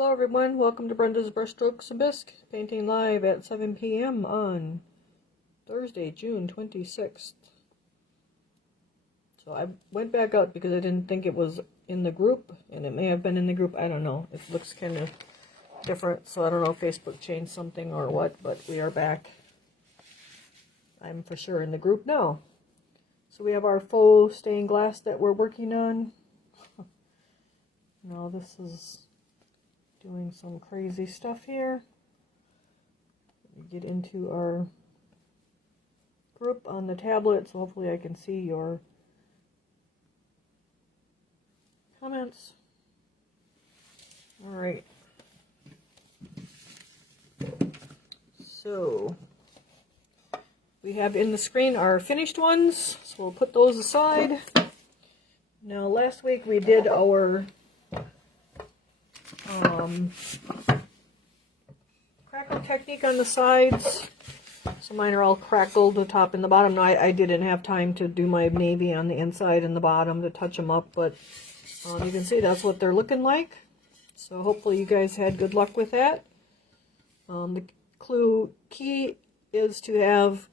Hello everyone, welcome to Brenda's Brushstrokes and Bisque, painting live at 7 p.m. on Thursday, June 26th. So I went back out because I didn't think it was in the group, and it may have been in the group, I don't know. It looks kind of different, so I don't know if Facebook changed something or what, but we are back. I'm for sure in the group now. So we have our faux stained glass that we're working on. Now this is doing some crazy stuff here. We get into our group on the tablet, so hopefully I can see your comments. All right. So we have in the screen our finished ones, so we'll put those aside. Now last week we did our crackle technique on the sides. So mine are all crackled, the top and the bottom. Now I didn't have time to do my navy on the inside and the bottom to touch them up, but you can see that's what they're looking like. So hopefully you guys had good luck with that. The key is to have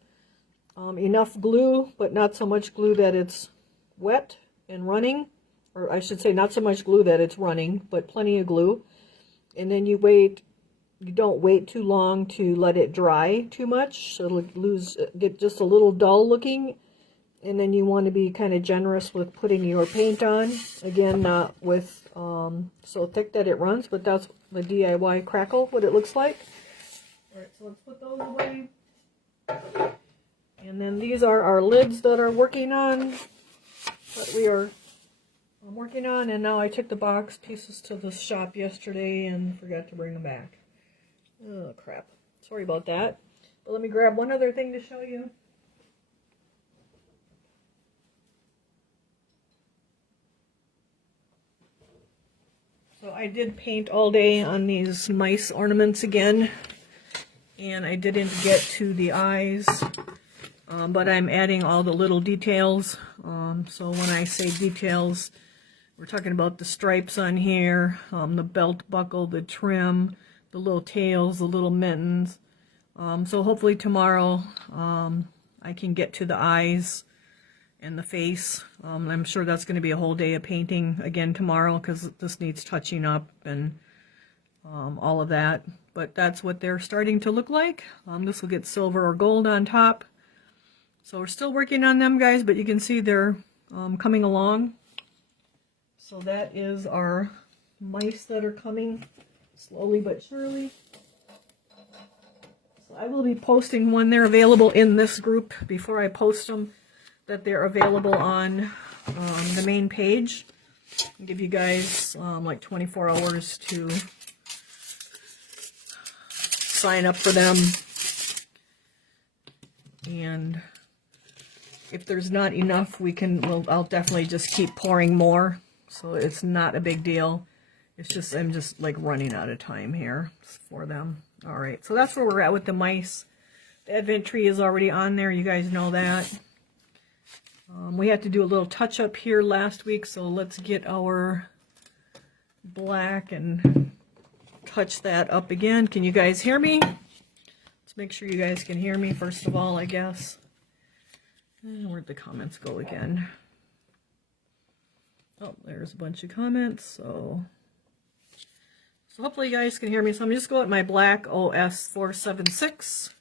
enough glue, but not so much glue that it's wet and running. Or I should say not so much glue that it's running, but plenty of glue. And then you don't wait too long to let it dry too much, so it'll get just a little dull looking. And then you want to be kind of generous with putting your paint on. Again, not with so thick that it runs, but that's the DIY crackle, what it looks like. Alright, so let's put those away. And then these are our lids that are working on, that we are working on. And now I took the box pieces to the shop yesterday and forgot to bring them back. Oh crap, sorry about that. But let me grab one other thing to show you. So I did paint all day on these mice ornaments again, and I didn't get to the eyes, but I'm adding all the little details. So when I say details, we're talking about the stripes on here, the belt buckle, the trim, the little tails, the little mittens. So hopefully tomorrow I can get to the eyes and the face. I'm sure that's going to be a whole day of painting again tomorrow, because this needs touching up and all of that. But that's what they're starting to look like. This will get silver or gold on top. So we're still working on them, guys, but you can see they're coming along. So that is our mice that are coming slowly but surely. So I will be posting when they're available in this group before I post them, that they're available on the main page. I'll give you guys like 24 hours to sign up for them. And if there's not enough, I'll definitely just keep pouring more. So it's not a big deal. It's just, I'm just like running out of time here for them. All right, so that's where we're at with the mice. The advent tree is already on there. You guys know that. We had to do a little touch up here last week, so let's get our black and touch that up again. Can you guys hear me? Let's make sure you guys can hear me first of all, I guess. And where'd the comments go again? Oh, there's a bunch of comments, so hopefully you guys can hear me. So I'm just going with my black OS 476.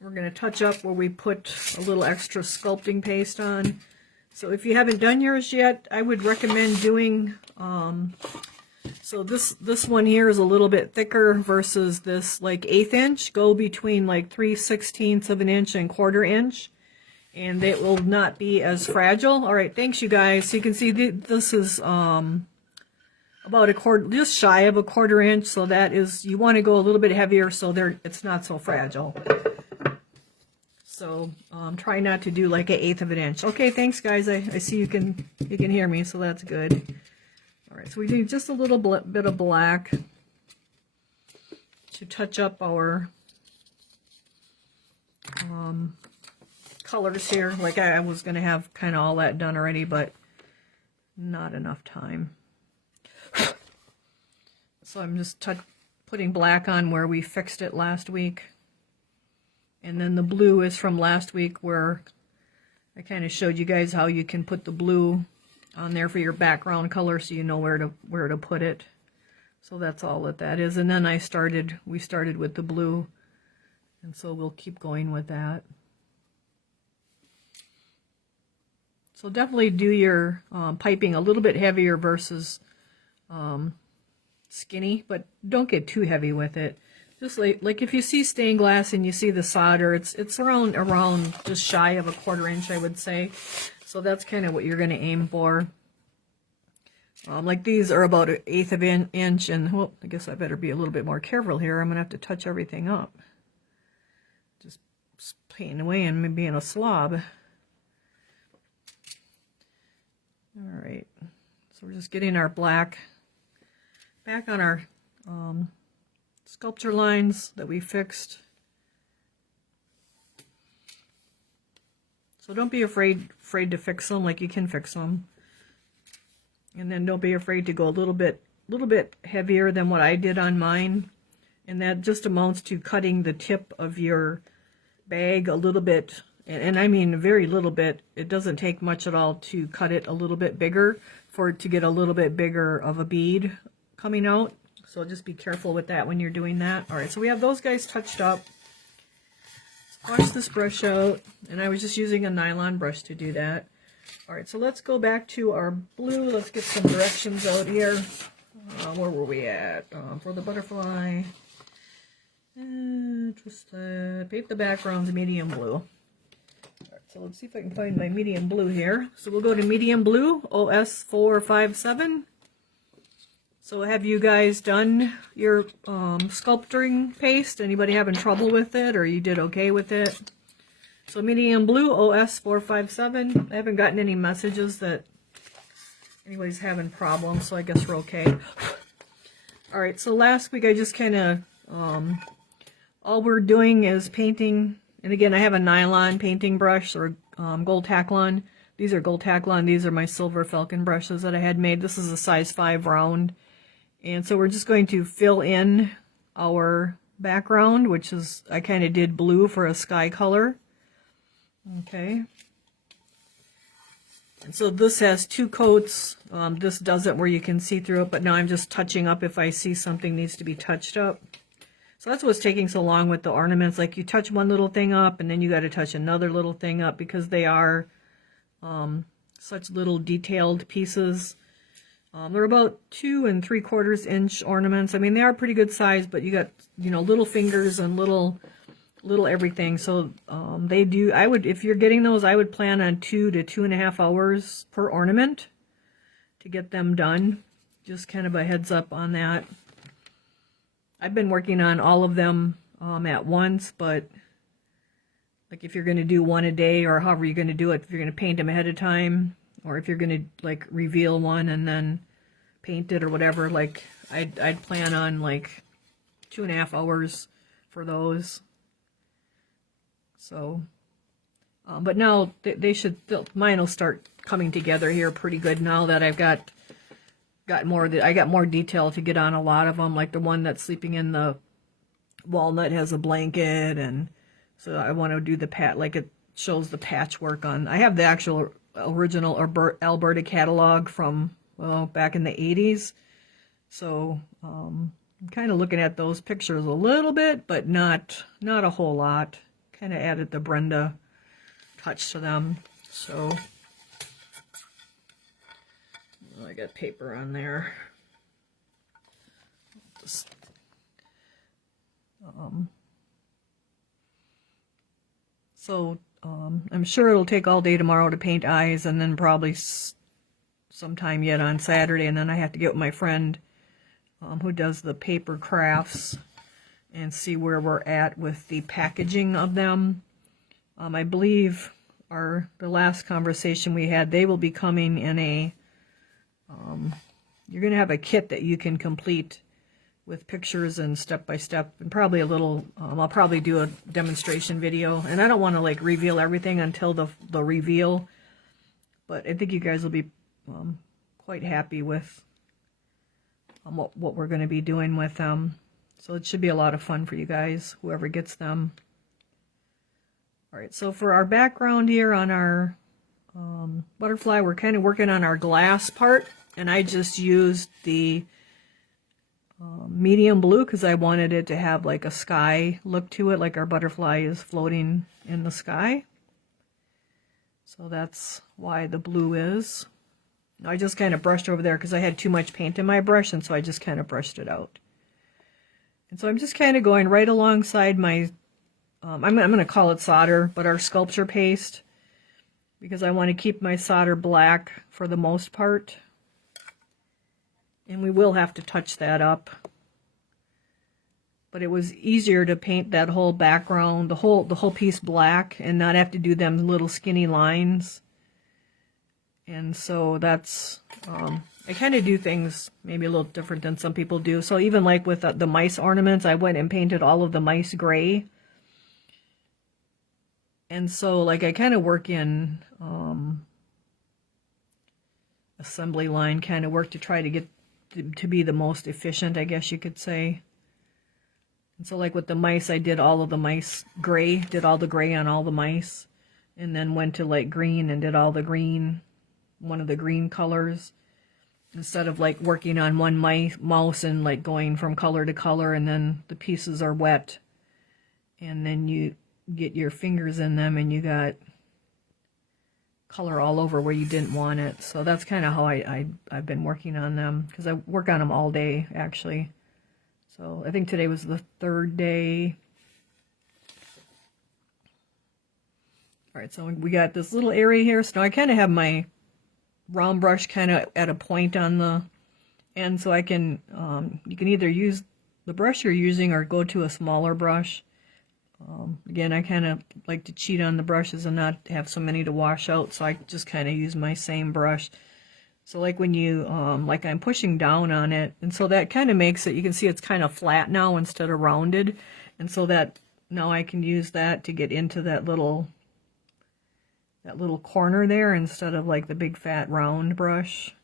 We're going to touch up where we put a little extra sculpting paste on. So if you haven't done yours yet, I would recommend doing, so this one here is a little bit thicker versus this like 1/8 inch. Go between like 3/16 of an inch and 1/4 inch. And it will not be as fragile. All right, thanks you guys. So you can see this is about a quarter, just shy of a 1/4 inch. So that is, you want to go a little bit heavier so it's not so fragile. So try not to do like 1/8 of an inch. Okay, thanks guys. I see you can hear me, so that's good. All right, so we do just a little bit of black to touch up our colors here. Like I was going to have kind of all that done already, but not enough time. So I'm just putting black on where we fixed it last week. And then the blue is from last week, where I kind of showed you guys how you can put the blue on there for your background color, so you know where to put it. So that's all that is. And then we started with the blue, and so we'll keep going with that. So definitely do your piping a little bit heavier versus skinny, but don't get too heavy with it. Just like if you see stained glass and you see the solder, it's around just shy of a 1/4 inch, I would say. So that's kind of what you're going to aim for. Like these are about 1/8 of an inch, and well, I guess I better be a little bit more careful here. I'm going to have to touch everything up. Just painting away and being a slob. All right, so we're just getting our black back on our sculpture lines that we fixed. So don't be afraid to fix them. Like, you can fix them. And then don't be afraid to go a little bit heavier than what I did on mine. And that just amounts to cutting the tip of your bag a little bit. And I mean a very little bit. It doesn't take much at all to cut it a little bit bigger for it to get a little bit bigger of a bead coming out. So just be careful with that when you're doing that. All right, so we have those guys touched up. Let's wash this brush out. And I was just using a nylon brush to do that. All right, so let's go back to our blue. Let's get some directions out here. Where were we at? For the butterfly. Just paint the background to medium blue. So let's see if I can find my medium blue here. So we'll go to medium blue, OS 457. So have you guys done your sculpturing paste? Anybody having trouble with it, or you did okay with it? So medium blue, OS 457. I haven't gotten any messages that anybody's having problems, so I guess we're okay. All right, so last week I just kind of, all we're doing is painting. And again, I have a nylon painting brush, or gold Taklon. These are gold Taklon. These are my silver Falcon brushes that I had made. This is a size 5 round. And so we're just going to fill in our background, which is, I kind of did blue for a sky color. Okay. And so this has 2 coats. This doesn't, where you can see through it, but now I'm just touching up if I see something needs to be touched up. So that's what's taking so long with the ornaments. Like, you touch one little thing up, and then you got to touch another little thing up, because they are such little detailed pieces. They're about 2 3/4 inch ornaments. I mean, they are pretty good size, but you got, you know, little fingers and little everything. So they do. I would, if you're getting those, I would plan on 2 to 2.5 hours per ornament to get them done. Just kind of a heads up on that. I've been working on all of them at once, but like, if you're going to do one a day, or however you're going to do it, if you're going to paint them ahead of time, or if you're going to like reveal one and then paint it or whatever, like I'd plan on like 2.5 hours for those. So, but now they should, mine will start coming together here pretty good now that I've got more, I got more detail to get on a lot of them. Like the one that's sleeping in the walnut has a blanket, and so I want to do the like it shows the patchwork on. I have the actual original Alberta catalog from, well, back in the 80s. So I'm kind of looking at those pictures a little bit, but not a whole lot. Kind of added the Brenda touch to them. So I got paper on there. Just, I'm sure it'll take all day tomorrow to paint eyes, and then probably sometime yet on Saturday, and then I have to get with my friend who does the paper crafts and see where we're at with the packaging of them. I believe the last conversation we had, they will be coming in a, you're going to have a kit that you can complete with pictures and step-by-step, and probably a little, I'll probably do a demonstration video, and I don't want to like reveal everything until the reveal, but I think you guys will be quite happy with what we're going to be doing with them. So it should be a lot of fun for you guys, whoever gets them. All right, so for our background here on our butterfly, we're kind of working on our glass part, and I just used the medium blue because I wanted it to have like a sky look to it, like our butterfly is floating in the sky. So that's why the blue is. I just kind of brushed over there because I had too much paint in my brush, and so I just kind of brushed it out. And so I'm just kind of going right alongside my, I'm going to call it solder, but our sculpture paste, because I want to keep my solder black for the most part. And we will have to touch that up. But it was easier to paint that whole background, the whole piece black, and not have to do them little skinny lines. And so that's, I kind of do things maybe a little different than some people do. So even like with the mice ornaments, I went and painted all of the mice gray. And so like I kind of work in assembly line kind of work to try to get to be the most efficient, I guess you could say. And so like with the mice, I did all of the mice gray, did all the gray on all the mice, and then went to like green and did all the green, one of the green colors, instead of like working on one mouse and like going from color to color, and then the pieces are wet, and then you get your fingers in them and you got color all over where you didn't want it. So that's kind of how I've been working on them, because I work on them all day actually. So I think today was the third day. All right, so we got this little area here. So now I kind of have my round brush kind of at a point on the end, so I can, you can either use the brush you're using or go to a smaller brush. Again, I kind of like to cheat on the brushes and not have so many to wash out, so I just kind of use my same brush. So like when you, like I'm pushing down on it, and so that kind of makes it, you can see it's kind of flat now instead of rounded, and so that now I can use that to get into that little corner there instead of like the big fat round brush,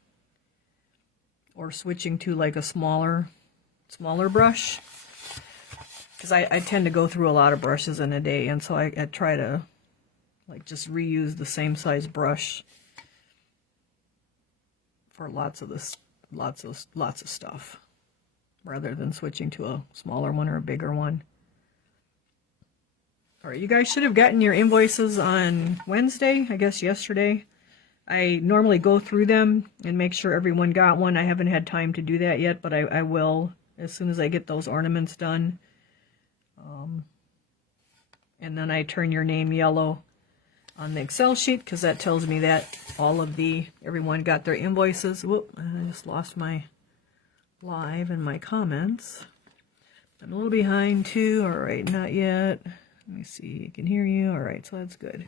or switching to like a smaller brush, because I tend to go through a lot of brushes in a day, and so I try to like just reuse the same size brush for lots of stuff, rather than switching to a smaller one or a bigger one. All right, you guys should have gotten your invoices on Wednesday, I guess yesterday. I normally go through them and make sure everyone got one. I haven't had time to do that yet, but I will as soon as I get those ornaments done. And then I turn your name yellow on the Excel sheet, because that tells me that everyone got their invoices. Whoop, I just lost my live and my comments. I'm a little behind too. All right, not yet. Let me see, I can hear you. All right, so that's good.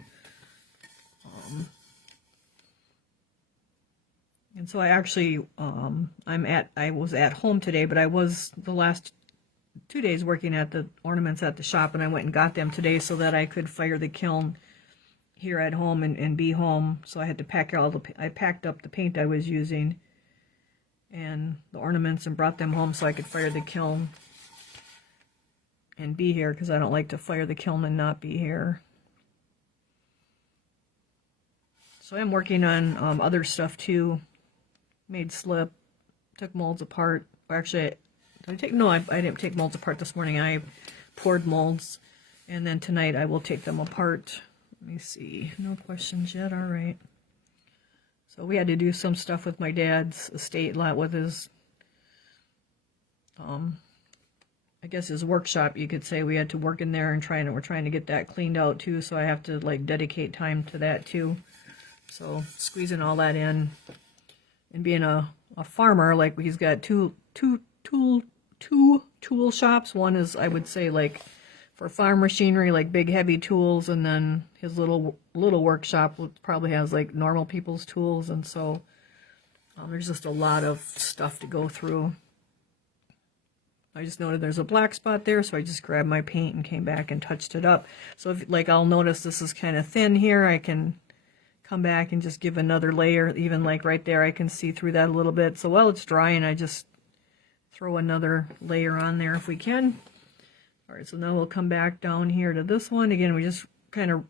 And so I actually, I was at home today, but I was the last 2 days working at the ornaments at the shop, and I went and got them today so that I could fire the kiln here at home and be home. So I had to pack I packed up the paint I was using and the ornaments and brought them home so I could fire the kiln and be here, because I don't like to fire the kiln and not be here. So I'm working on other stuff too. Made slip, took molds apart. Actually, I didn't take molds apart this morning. I poured molds, and then tonight I will take them apart. Let me see. No questions yet. All right. So we had to do some stuff with my dad's estate lot, with his, I guess his workshop, you could say. We had to work in there and we're trying to get that cleaned out too. So I have to like dedicate time to that too. So squeezing all that in, and being a farmer, like he's got two tool shops. One is, I would say, like for farm machinery, like big heavy tools, and then his little workshop probably has like normal people's tools, and so there's just a lot of stuff to go through. I just noted there's a black spot there, so I just grabbed my paint and came back and touched it up. So if, like, I'll notice this is kind of thin here, I can come back and just give another layer. Even like right there, I can see through that a little bit. So while it's drying, I just throw another layer on there if we can. All right, so now we'll come back down here to this one. Again, we just kind of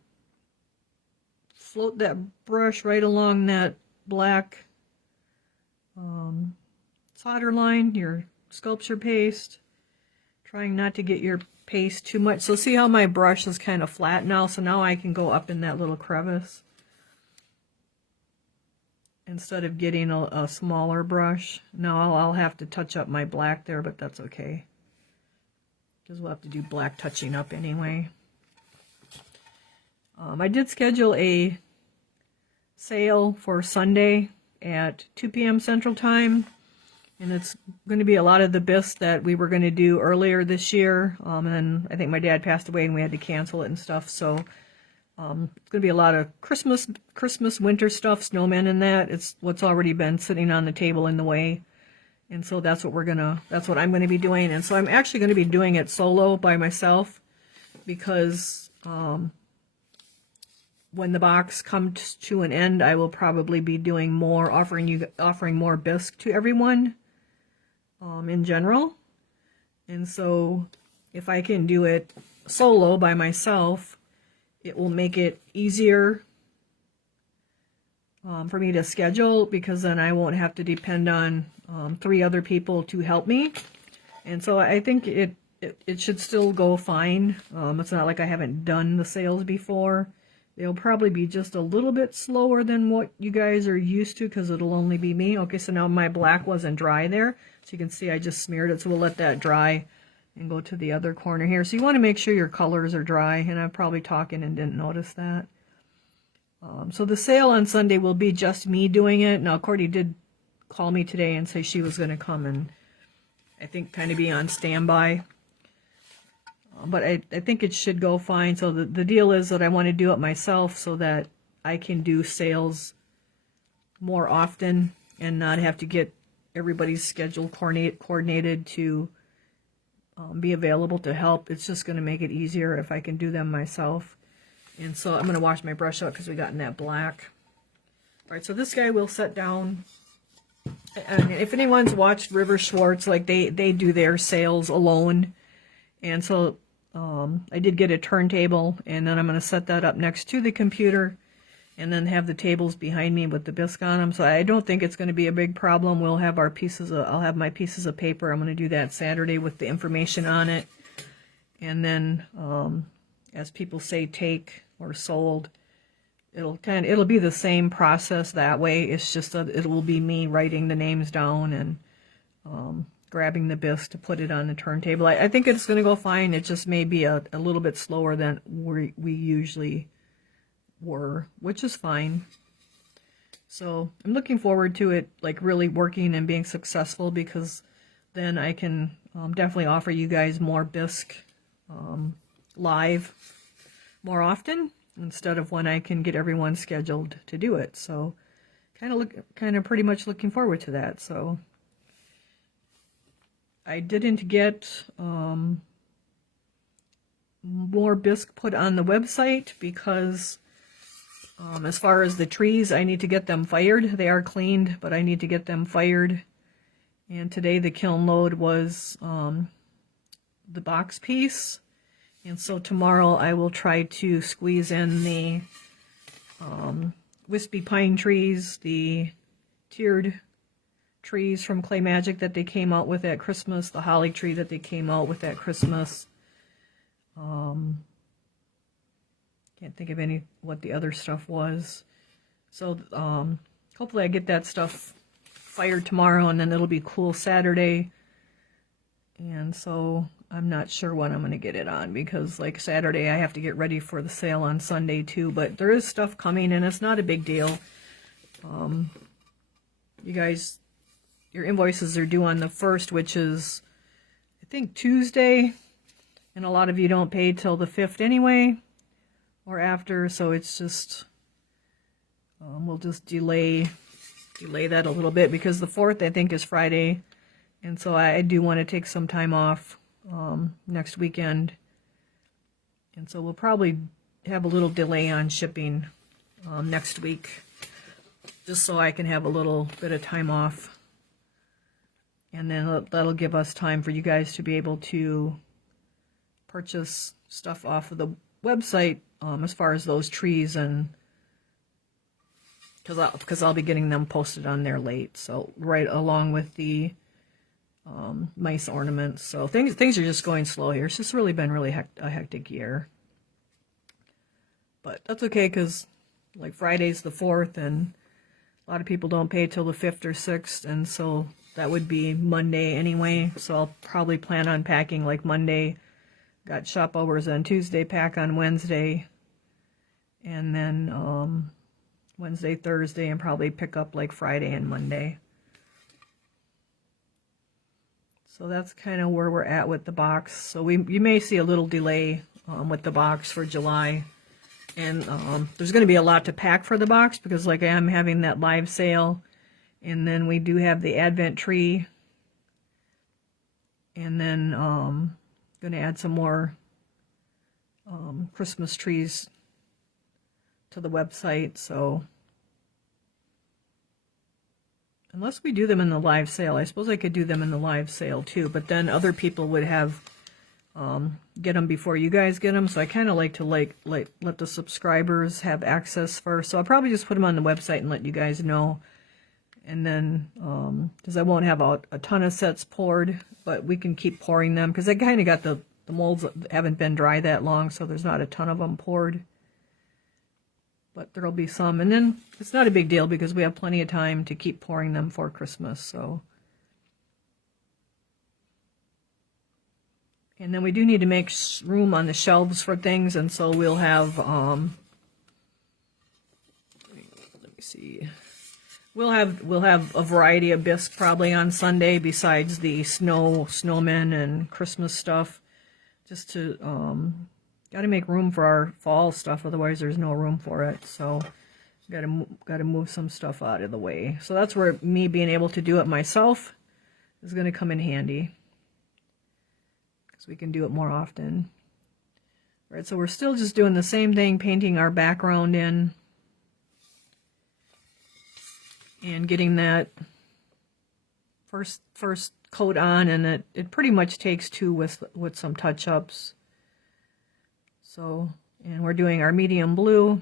float that brush right along that black solder line, your sculpture paste, trying not to get your paste too much. So see how my brush is kind of flat now? So now I can go up in that little crevice instead of getting a smaller brush. Now I'll have to touch up my black there, but that's okay, because we'll have to do black touching up anyway. I did schedule a sale for Sunday at 2 p.m. Central Time, and it's going to be a lot of the bisque that we were going to do earlier this year, and I think my dad passed away and we had to cancel it and stuff, so it's going to be a lot of Christmas winter stuff, snowmen and that. It's what's already been sitting on the table in the way, and so that's what I'm going to be doing. And so I'm actually going to be doing it solo by myself, because when the box comes to an end, I will probably be doing more, offering more bisque to everyone in general. And so if I can do it solo by myself, it will make it easier for me to schedule, because then I won't have to depend on 3 other people to help me. And so I think it should still go fine. It's not like I haven't done the sales before. They'll probably be just a little bit slower than what you guys are used to, because it'll only be me. Okay, so now my black wasn't dry there. So you can see I just smeared it. So we'll let that dry and go to the other corner here. So you want to make sure your colors are dry. And I'm probably talking and didn't notice that. So the sale on Sunday will be just me doing it. Now, Cordy did call me today and say she was going to come and I think kind of be on standby. But I think it should go fine. So the deal is that I want to do it myself so that I can do sales more often and not have to get everybody's schedule coordinated to be available to help. It's just going to make it easier if I can do them myself. And so I'm going to wash my brush out because we got in that black. All right, so this guy will set down. And if anyone's watched River Schwartz, like they do their sales alone. And so I did get a turntable, and then I'm going to set that up next to the computer and then have the tables behind me with the bisque on them. So I don't think it's going to be a big problem. We'll have our I'll have my pieces of paper. I'm going to do that Saturday with the information on it. And then as people say take or sold, it'll be the same process that way. It's just that it will be me writing the names down and grabbing the bisque to put it on the turntable. I think it's going to go fine. It just may be a little bit slower than we usually were, which is fine. So I'm looking forward to it, like really working and being successful, because then I can definitely offer you guys more bisque live more often, instead of when I can get everyone scheduled to do it. So kind of pretty much looking forward to that. So I didn't get more bisque put on the website because as far as the trees, I need to get them fired. They are cleaned, but I need to get them fired. And today the kiln load was the box piece. And so tomorrow I will try to squeeze in the wispy pine trees, the tiered trees from Clay Magic that they came out with at Christmas, the holly tree that they came out with at Christmas. Can't think of what the other stuff was. So hopefully I get that stuff fired tomorrow, and then it'll be cool Saturday. And so I'm not sure when I'm going to get it on, because like Saturday I have to get ready for the sale on Sunday too. But there is stuff coming, and it's not a big deal. You guys, your invoices are due on the 1st, which is I think Tuesday, and a lot of you don't pay till the 5th anyway, or after. So it's just we'll just delay that a little bit, because the 4th I think is Friday, and so I do want to take some time off next weekend, and so we'll probably have a little delay on shipping next week, just so I can have a little bit of time off and then that'll give us time for you guys to be able to purchase stuff off of the website, as far as those trees, and because I'll be getting them posted on there late, so right along with the mice ornaments. So things are just going slow here. It's just really been a hectic year, but that's okay, because like Friday's the 4th, and a lot of people don't pay till the 5th or 6th, and so that would be Monday anyway. So I'll probably plan on packing like Monday, got shop hours on Tuesday, pack on Wednesday, and then Wednesday, Thursday, and probably pick up like Friday and Monday. So that's kind of where we're at with the box. So you may see a little delay with the box for July. And there's going to be a lot to pack for the box, because like I am having that live sale. And then we do have the Advent tree. And then going to add some more Christmas trees to the website. So unless we do them in the live sale, I suppose I could do them in the live sale too, but then other people would have get them before you guys get them. So I kind of like to let the subscribers have access first. So I'll probably just put them on the website and let you guys know. And then because I won't have a ton of sets poured, but we can keep pouring them, because I kind of got the molds that haven't been dry that long, so there's not a ton of them poured. But there'll be some, and then it's not a big deal because we have plenty of time to keep pouring them for Christmas. So, and then we do need to make room on the shelves for things, and so we'll have let me see, we'll have a variety of bisques probably on Sunday besides the snowmen and Christmas stuff, just to got to make room for our fall stuff, otherwise there's no room for it. So got to move some stuff out of the way. So that's where me being able to do it myself is going to come in handy, because we can do it more often. All right, so we're still just doing the same thing, painting our background in and getting that first coat on, and it pretty much takes two with some touch-ups. So, and we're doing our medium blue,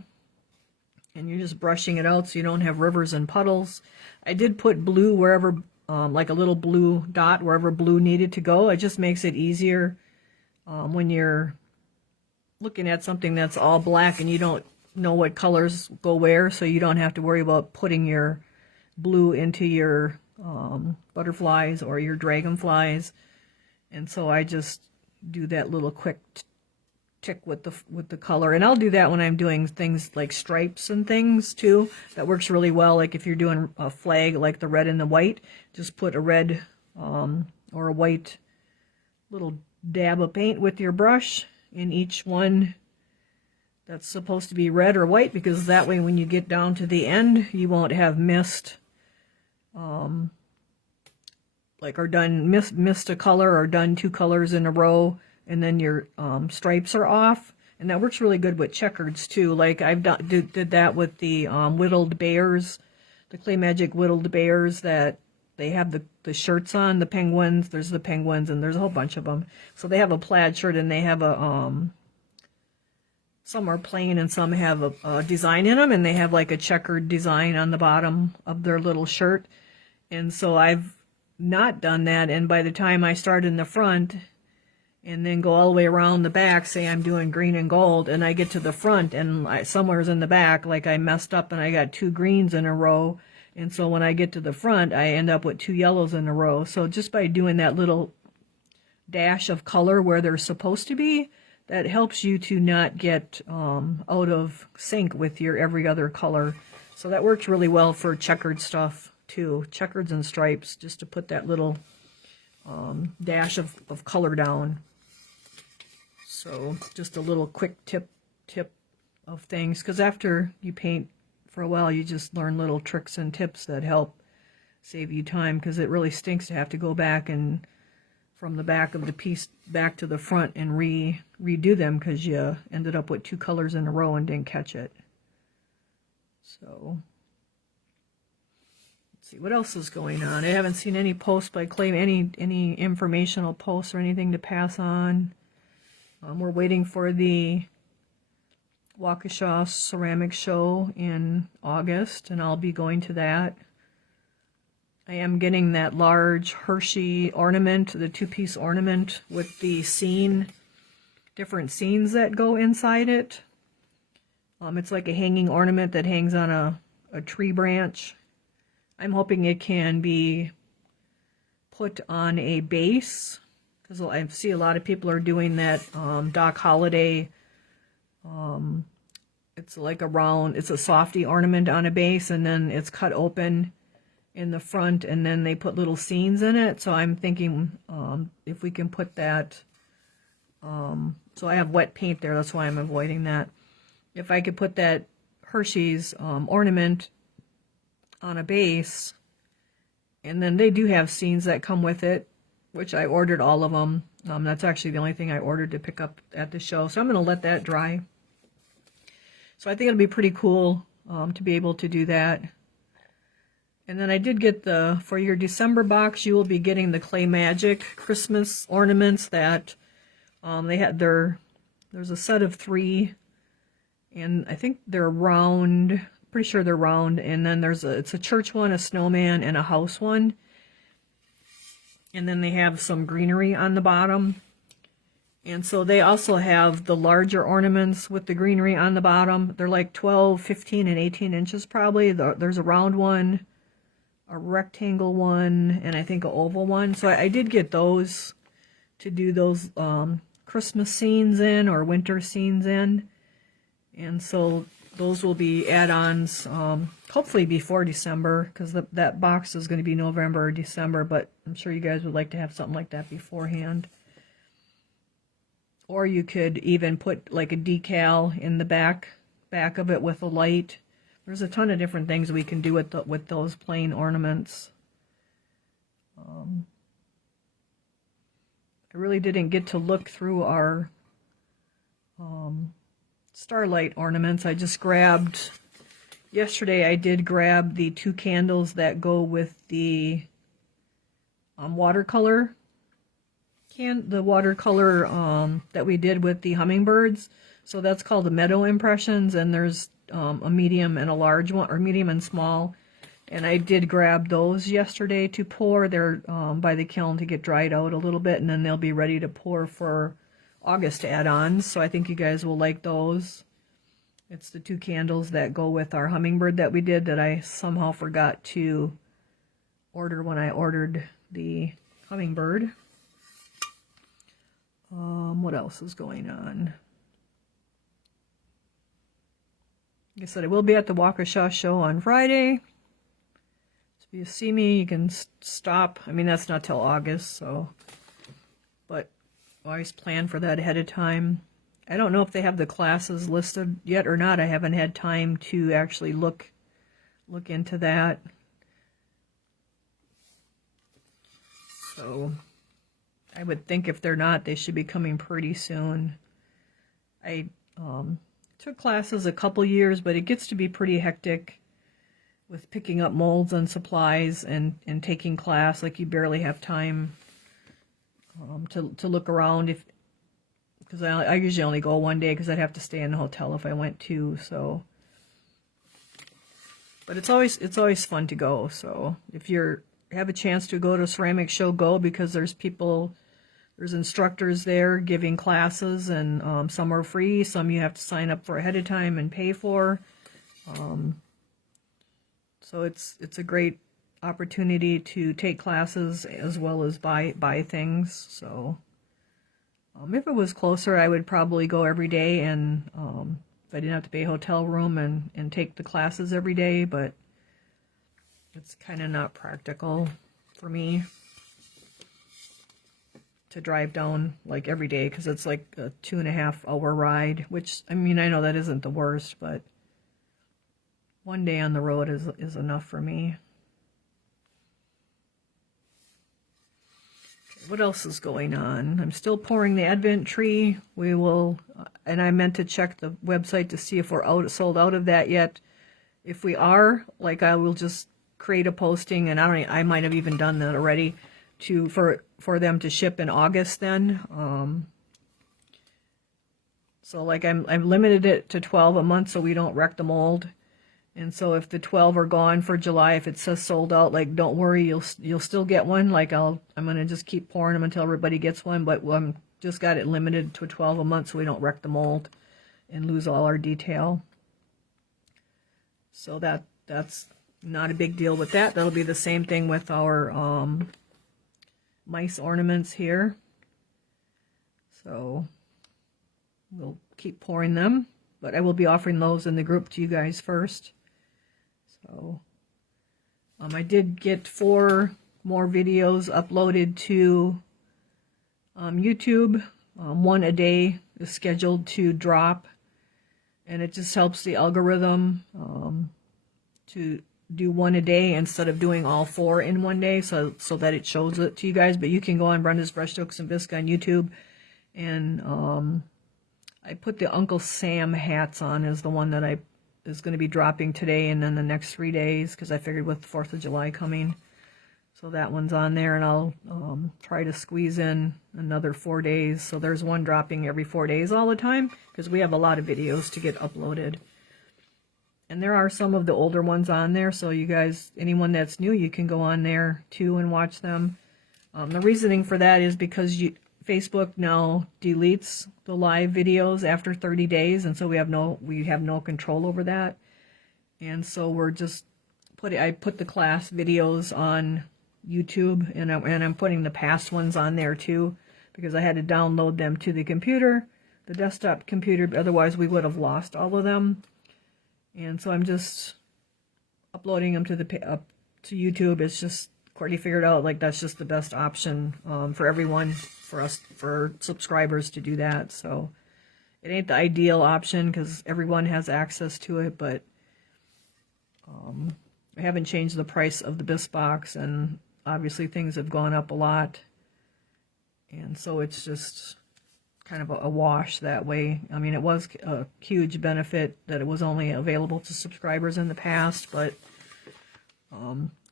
and you're just brushing it out so you don't have rivers and puddles. I did put blue wherever, like a little blue dot wherever blue needed to go. It just makes it easier when you're looking at something that's all black and you don't know what colors go where, so you don't have to worry about putting your blue into your butterflies or your dragonflies. And so I just do that little quick tick with the color, and I'll do that when I'm doing things like stripes and things too. That works really well. Like if you're doing a flag like the red and the white, just put a red or a white little dab of paint with your brush in each one that's supposed to be red or white, because that way when you get down to the end you won't have missed missed a color or done two colors in a row, and then your stripes are off. And that works really good with checkers too. Like I've did that with the whittled bears, the Clay Magic whittled bears that they have the shirts on, the penguins. There's the penguins, and there's a whole bunch of them. So they have a plaid shirt, and they have a some are plain and some have a design in them, and they have like a checkered design on the bottom of their little shirt. And so I've not done that, and by the time I start in the front and then go all the way around the back, say I'm doing green and gold, and I get to the front and somewhere's in the back, like I messed up and I got two greens in a row, and so when I get to the front I end up with two yellows in a row. So just by doing that little dash of color where they're supposed to be, that helps you to not get out of sync with your every other color. So that works really well for checkered stuff too, checkers and stripes, just to put that little dash of color down. So just a little quick tip of things, because after you paint for a while you just learn little tricks and tips that help save you time, because it really stinks to have to go back and from the back of the piece back to the front and redo them because you ended up with two colors in a row and didn't catch it. So let's see what else is going on. I haven't seen any posts by Clay, any informational posts or anything to pass on. We're waiting for the Waukesha Ceramic Show in August, and I'll be going to that. I am getting that large Hershey ornament, the 2-piece ornament with the different scenes that go inside it. It's like a hanging ornament that hangs on a tree branch. I'm hoping it can be put on a base, because I see a lot of people are doing that Doc Holliday. It's like a round, it's a softy ornament on a base, and then it's cut open in the front, and then they put little scenes in it. So I'm thinking if we can put that, so I have wet paint there, that's why I'm avoiding that. If I could put that Hershey's ornament on a base, and then they do have scenes that come with it, which I ordered all of them. That's actually the only thing I ordered to pick up at the show, so I'm going to let that dry. So I think it'll be pretty cool to be able to do that. And then I did get for your December box, you will be getting the Clay Magic Christmas ornaments that they had there's a set of 3, and I think they're round, pretty sure they're round, and then it's a church one, a snowman, and a house one. And then they have some greenery on the bottom. And so they also have the larger ornaments with the greenery on the bottom. They're like 12, 15, and 18 inches probably. There's a round one, a rectangle one, and I think an oval one. So I did get those to do those Christmas scenes in, or winter scenes in. And so those will be add-ons, hopefully before December, because that box is going to be November or December, but I'm sure you guys would like to have something like that beforehand. Or you could even put like a decal in the back of it with a light. There's a ton of different things we can do with those plain ornaments. I really didn't get to look through our starlight ornaments. I just grabbed, yesterday I did grab the 2 candles that go with the watercolor that we did with the hummingbirds. So that's called the Meadow Impressions, and there's a medium and a large one, or medium and small. And I did grab those yesterday to pour. They're by the kiln to get dried out a little bit, and then they'll be ready to pour for August add-ons. So I think you guys will like those. It's the 2 candles that go with our hummingbird that we did, that I somehow forgot to order when I ordered the hummingbird. What else is going on? Like I said, I will be at the Waukesha show on Friday. So if you see me, you can stop. I mean, that's not till August, so. But always plan for that ahead of time. I don't know if they have the classes listed yet or not. I haven't had time to actually look into that. So I would think if they're not, they should be coming pretty soon. I took classes a couple years, but it gets to be pretty hectic with picking up molds and supplies and taking class. Like, you barely have time to look around, because I usually only go one day, because I'd have to stay in a hotel if I went 2. So, but it's always fun to go. So if you have a chance to go to a ceramic show, go, because there's instructors there giving classes, and some are free, some you have to sign up for ahead of time and pay for. So it's a great opportunity to take classes as well as buy things. So if it was closer, I would probably go every day, and if I didn't have to pay a hotel room and take the classes every day, but it's kind of not practical for me to drive down like every day, because it's like a 2.5-hour ride, which, I mean, I know that isn't the worst, but one day on the road is enough for me. What else is going on? I'm still pouring the Advent tree. We will, and I meant to check the website to see if we're sold out of that yet. If we are, like, I will just create a posting, and I might have even done that already, for them to ship in August then. So like I've limited it to 12 a month so we don't wreck the mold. And so if the 12 are gone for July, if it says sold out, like, don't worry, you'll still get one. Like I'm gonna just keep pouring them until everybody gets one, but I'm just got it limited to 12 a month so we don't wreck the mold and lose all our detail. So that's not a big deal with that. That'll be the same thing with our mice ornaments here. So we'll keep pouring them, but I will be offering those in the group to you guys first. So I did get 4 more videos uploaded to YouTube. 1 a day is scheduled to drop, and it just helps the algorithm to do 1 a day instead of doing all 4 in 1 day, so that it shows it to you guys. But you can go on Brenda's Brushstrokes and Bisque on YouTube, and I put the Uncle Sam hats on as the one that is going to be dropping today and then the next 3 days, because I figured with the 4th of July coming. So that one's on there, and I'll try to squeeze in another 4 days. So there's one dropping every 4 days all the time, because we have a lot of videos to get uploaded. And there are some of the older ones on there, so you guys, anyone that's new, you can go on there too and watch them. The reasoning for that is because Facebook now deletes the live videos after 30 days, and so we have no control over that. And so we're just I put the class videos on YouTube, and I'm putting the past ones on there too, because I had to download them to the computer, the desktop computer, otherwise we would have lost all of them. And so I'm just uploading them to YouTube. It's just Courtney figured out, like, that's just the best option for everyone, for subscribers to do that. So it ain't the ideal option because everyone has access to it, but I haven't changed the price of the Bisque box, and obviously things have gone up a lot, and so it's just kind of a wash that way. I mean, it was a huge benefit that it was only available to subscribers in the past, but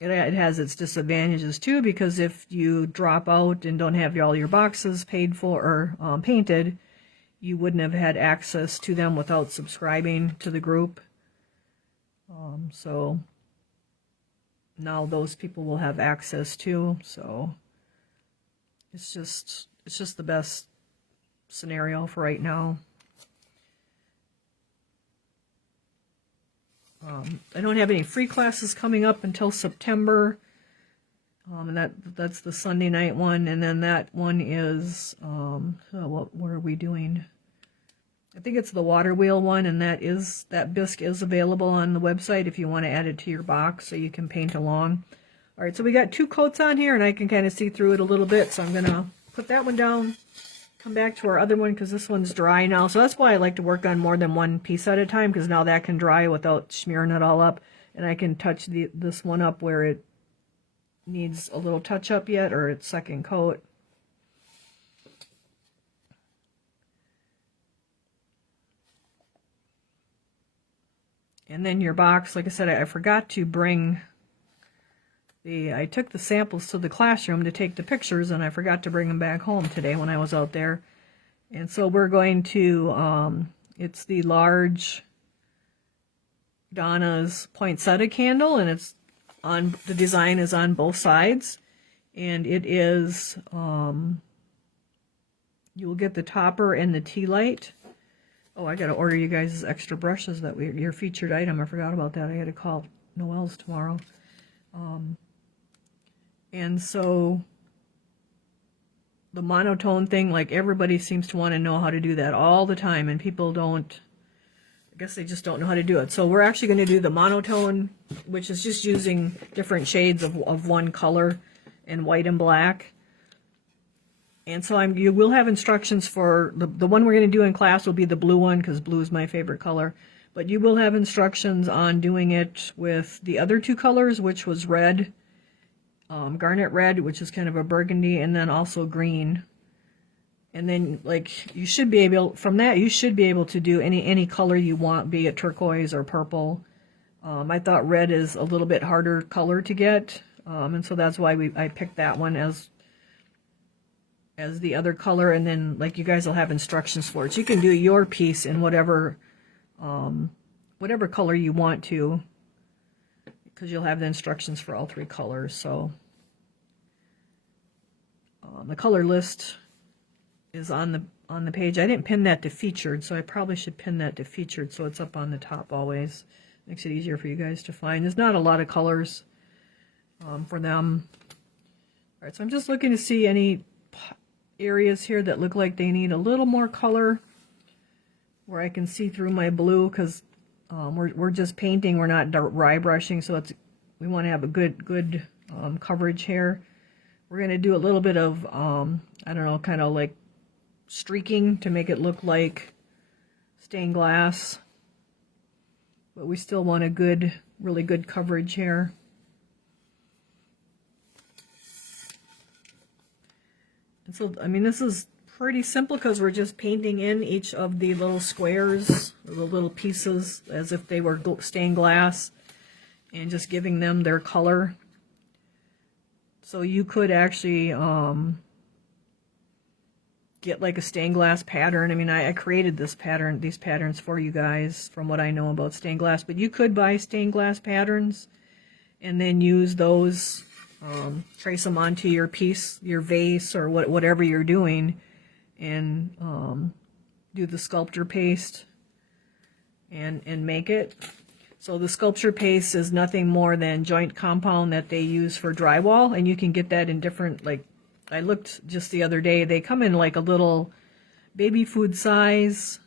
it has its disadvantages too, because if you drop out and don't have all your boxes paid for or painted, you wouldn't have had access to them without subscribing to the group. So now those people will have access too. So it's just the best scenario for right now. I don't have any free classes coming up until September, and that's the Sunday night one, and then that one is what are we doing? I think it's the water wheel one, and that bisque is available on the website if you want to add it to your box so you can paint along. All right, so we got 2 coats on here, and I can kind of see through it a little bit, so I'm gonna put that one down, come back to our other one because this one's dry now. So that's why I like to work on more than one piece at a time, because now that can dry without smearing it all up, and I can touch this one up where it needs a little touch up yet, or its second coat. And then your box, like I said, I forgot to bring I took the samples to the classroom to take the pictures, and I forgot to bring them back home today when I was out there. And so we're going to, it's the large Donna's poinsettia candle, and the design is on both sides. And it is, you will get the topper and the tea light. Oh, I got to order you guys extra brushes, your featured item. I forgot about that. I got to call Noelle's tomorrow. And so the monotone thing, like, everybody seems to want to know how to do that all the time, and people don't, I guess they just don't know how to do it. So we're actually going to do the monotone, which is just using different shades of one color in white and black. And so you will have instructions for the one we're going to do in class will be the blue one, because blue is my favorite color. But you will have instructions on doing it with the other 2 colors, which was red, garnet red, which is kind of a burgundy, and then also green. And then, like, you should be able, from that, you should be able to do any color you want, be it turquoise or purple. I thought red is a little bit harder color to get, and so that's why I picked that one as the other color, and then like you guys will have instructions for it. So you can do your piece in whatever color you want to, because you'll have the instructions for all 3 colors. So the color list is on the page. I didn't pin that to featured, so I probably should pin that to featured so it's up on the top always. Makes it easier for you guys to find. There's not a lot of colors for them. All right, so I'm just looking to see any areas here that look like they need a little more color, where I can see through my blue, because we're just painting, we're not dry brushing, so we want to have a good coverage here. We're going to do a little bit of I don't know, kind of like streaking to make it look like stained glass, but we still want a really good coverage here. And so, I mean, this is pretty simple because we're just painting in each of the little squares, or the little pieces, as if they were stained glass, and just giving them their color. So you could actually get like a stained glass pattern. I mean, I created these patterns for you guys from what I know about stained glass, but you could buy stained glass patterns and then use those, trace them onto your piece, your vase, or whatever you're doing, and do the sculpture paste and make it. So the sculpture paste is nothing more than joint compound that they use for drywall, and you can get that in different, like, I looked just the other day, they come in like a little baby food size,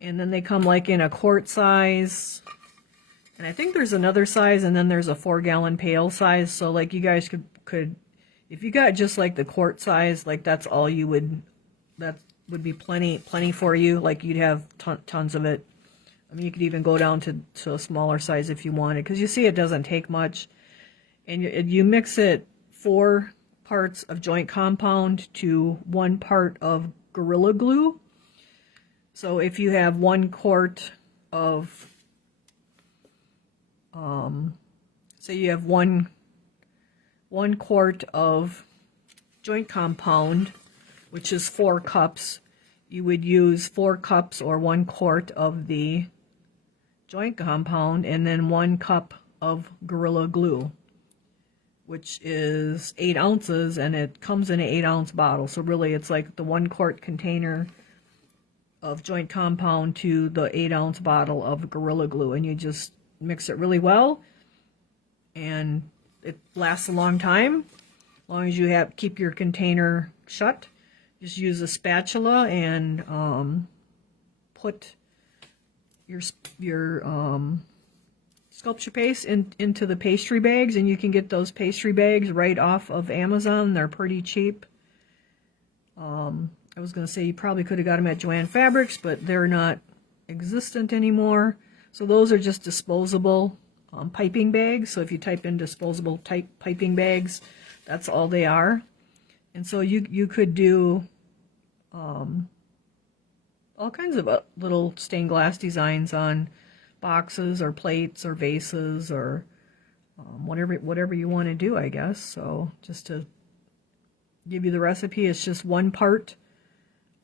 and then they come like in a quart size, and I think there's another size, and then there's a 4-gallon pail size. So like you guys could, if you got just like the quart size, like that's all you would, that would be plenty for you. Like you'd have tons of it. I mean, you could even go down to a smaller size if you wanted, because you see it doesn't take much. And you mix it 4 parts of joint compound to 1 part of Gorilla Glue. So if you have 1 quart of, say you have one quart of joint compound, which is 4 cups, you would use 4 cups or 1 quart of the joint compound, and then 1 cup of Gorilla Glue, which is 8 ounces, and it comes in an 8-ounce bottle. So really it's like the 1 quart container of joint compound to the 8-ounce bottle of Gorilla Glue, and you just mix it really well, and it lasts a long time, as long as you keep your container shut. Just use a spatula and put your sculpture paste into the pastry bags, and you can get those pastry bags right off of Amazon. They're pretty cheap. I was going to say you probably could have got them at Joann Fabrics, but they're not existent anymore. So those are just disposable piping bags. So if you type in disposable piping bags, that's all they are. And so you could do all kinds of little stained glass designs on boxes or plates or vases, or whatever you want to do, I guess. So just to give you the recipe, it's just 1 part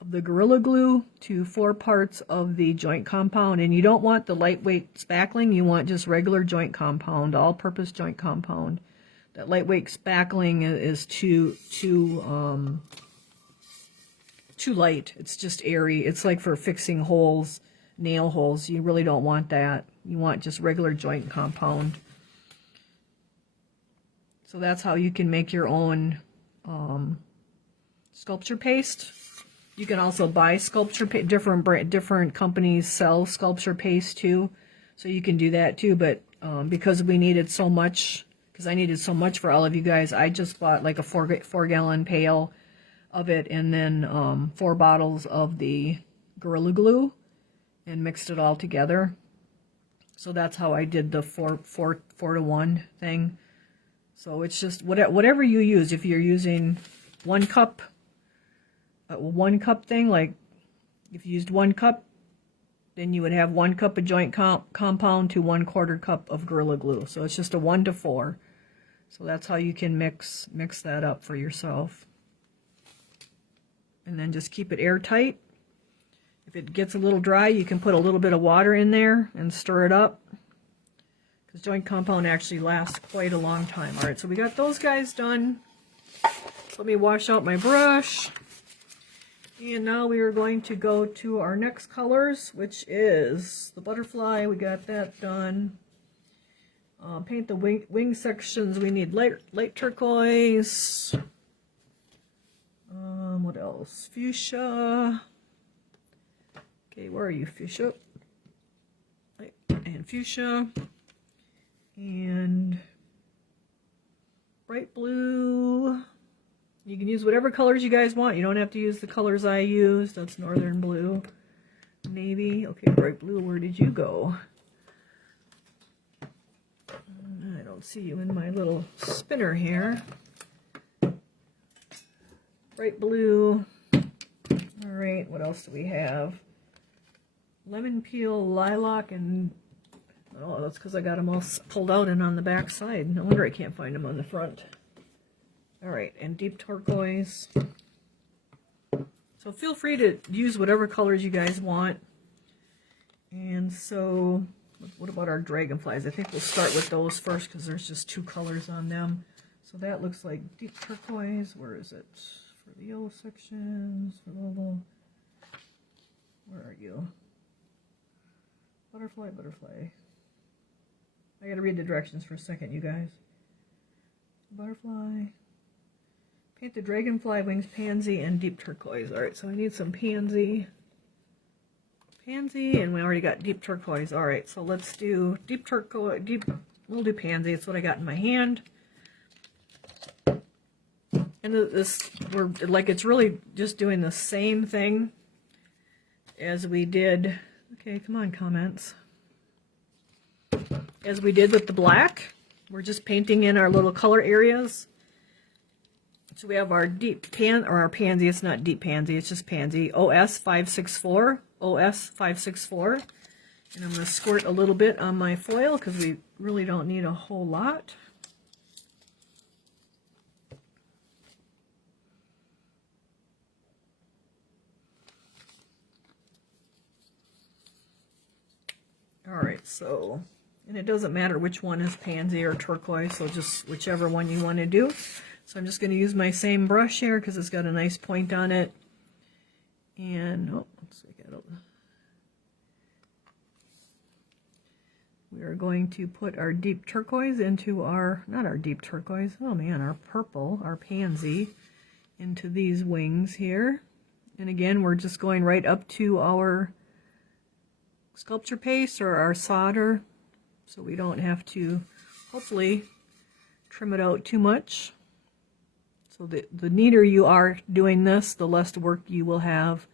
of the Gorilla Glue to 4 parts of the joint compound. And you don't want the lightweight spackling, you want just regular joint compound, all-purpose joint compound. That lightweight spackling is too light. It's just airy. It's like for fixing holes, nail holes. You really don't want that. You want just regular joint compound. So that's how you can make your own sculpture paste. You can also buy sculpture paste. Different companies sell sculpture paste too, so you can do that too. But because we needed so much, because I needed so much for all of you guys, I just bought like a 4-gallon pail of it, and then 4 bottles of the Gorilla Glue, and mixed it all together. So that's how I did the 4 to 1 thing. So it's just whatever you use. If you're using 1 cup, 1 cup thing, like if you used 1 cup then you would have 1 cup of joint compound to 1/4 cup of Gorilla Glue. So it's just a 1 to 4. So that's how you can mix that up for yourself. And then just keep it airtight. If it gets a little dry, you can put a little bit of water in there and stir it up, because joint compound actually lasts quite a long time. All right, so we got those guys done. So let me wash out my brush. And now we are going to go to our next colors, which is the butterfly. We got that done. Paint the wing sections. We need light turquoise. What else? Fuchsia. Okay, where are you, fuchsia? And fuchsia. And bright blue. You can use whatever colors you guys want. You don't have to use the colors I used. That's northern blue. Navy. Okay, bright blue, where did you go? I don't see you in my little spinner here. Bright blue. All right, what else do we have? Lemon peel, lilac, and oh, that's because I got them all pulled out and on the back side. No wonder I can't find them on the front. All right, and deep turquoise. So feel free to use whatever colors you guys want. And so, what about our dragonflies? I think we'll start with those first because there's just 2 colors on them. So that looks like deep turquoise. Where is it? For the yellow sections, for the little, where are you? Butterfly, butterfly. I gotta read the directions for a second, you guys. Butterfly. Paint the dragonfly wings, pansy, and deep turquoise. Alright, so I need some pansy. Pansy, and we already got deep turquoise. Alright, so let's do deep turquoise, we'll do pansy. It's what I got in my hand. And it's really just doing the same thing as we did. Okay, come on, comments. As we did with the black. We're just painting in our little color areas. So we have our our pansy. It's not deep pansy, it's just pansy. OS 564. OS 564. And I'm going to squirt a little bit on my foil because we really don't need a whole lot. Alright, so, and it doesn't matter which one is pansy or turquoise, so just whichever one you want to do. So I'm just going to use my same brush here because it's got a nice point on it. And, oh, let's see, we are going to put our deep turquoise into our, not our deep turquoise, oh man, our purple, our pansy, into these wings here. And again, we're just going right up to our sculpture paste or our solder, so we don't have to, hopefully, trim it out too much. So the neater you are doing this, the less work you will have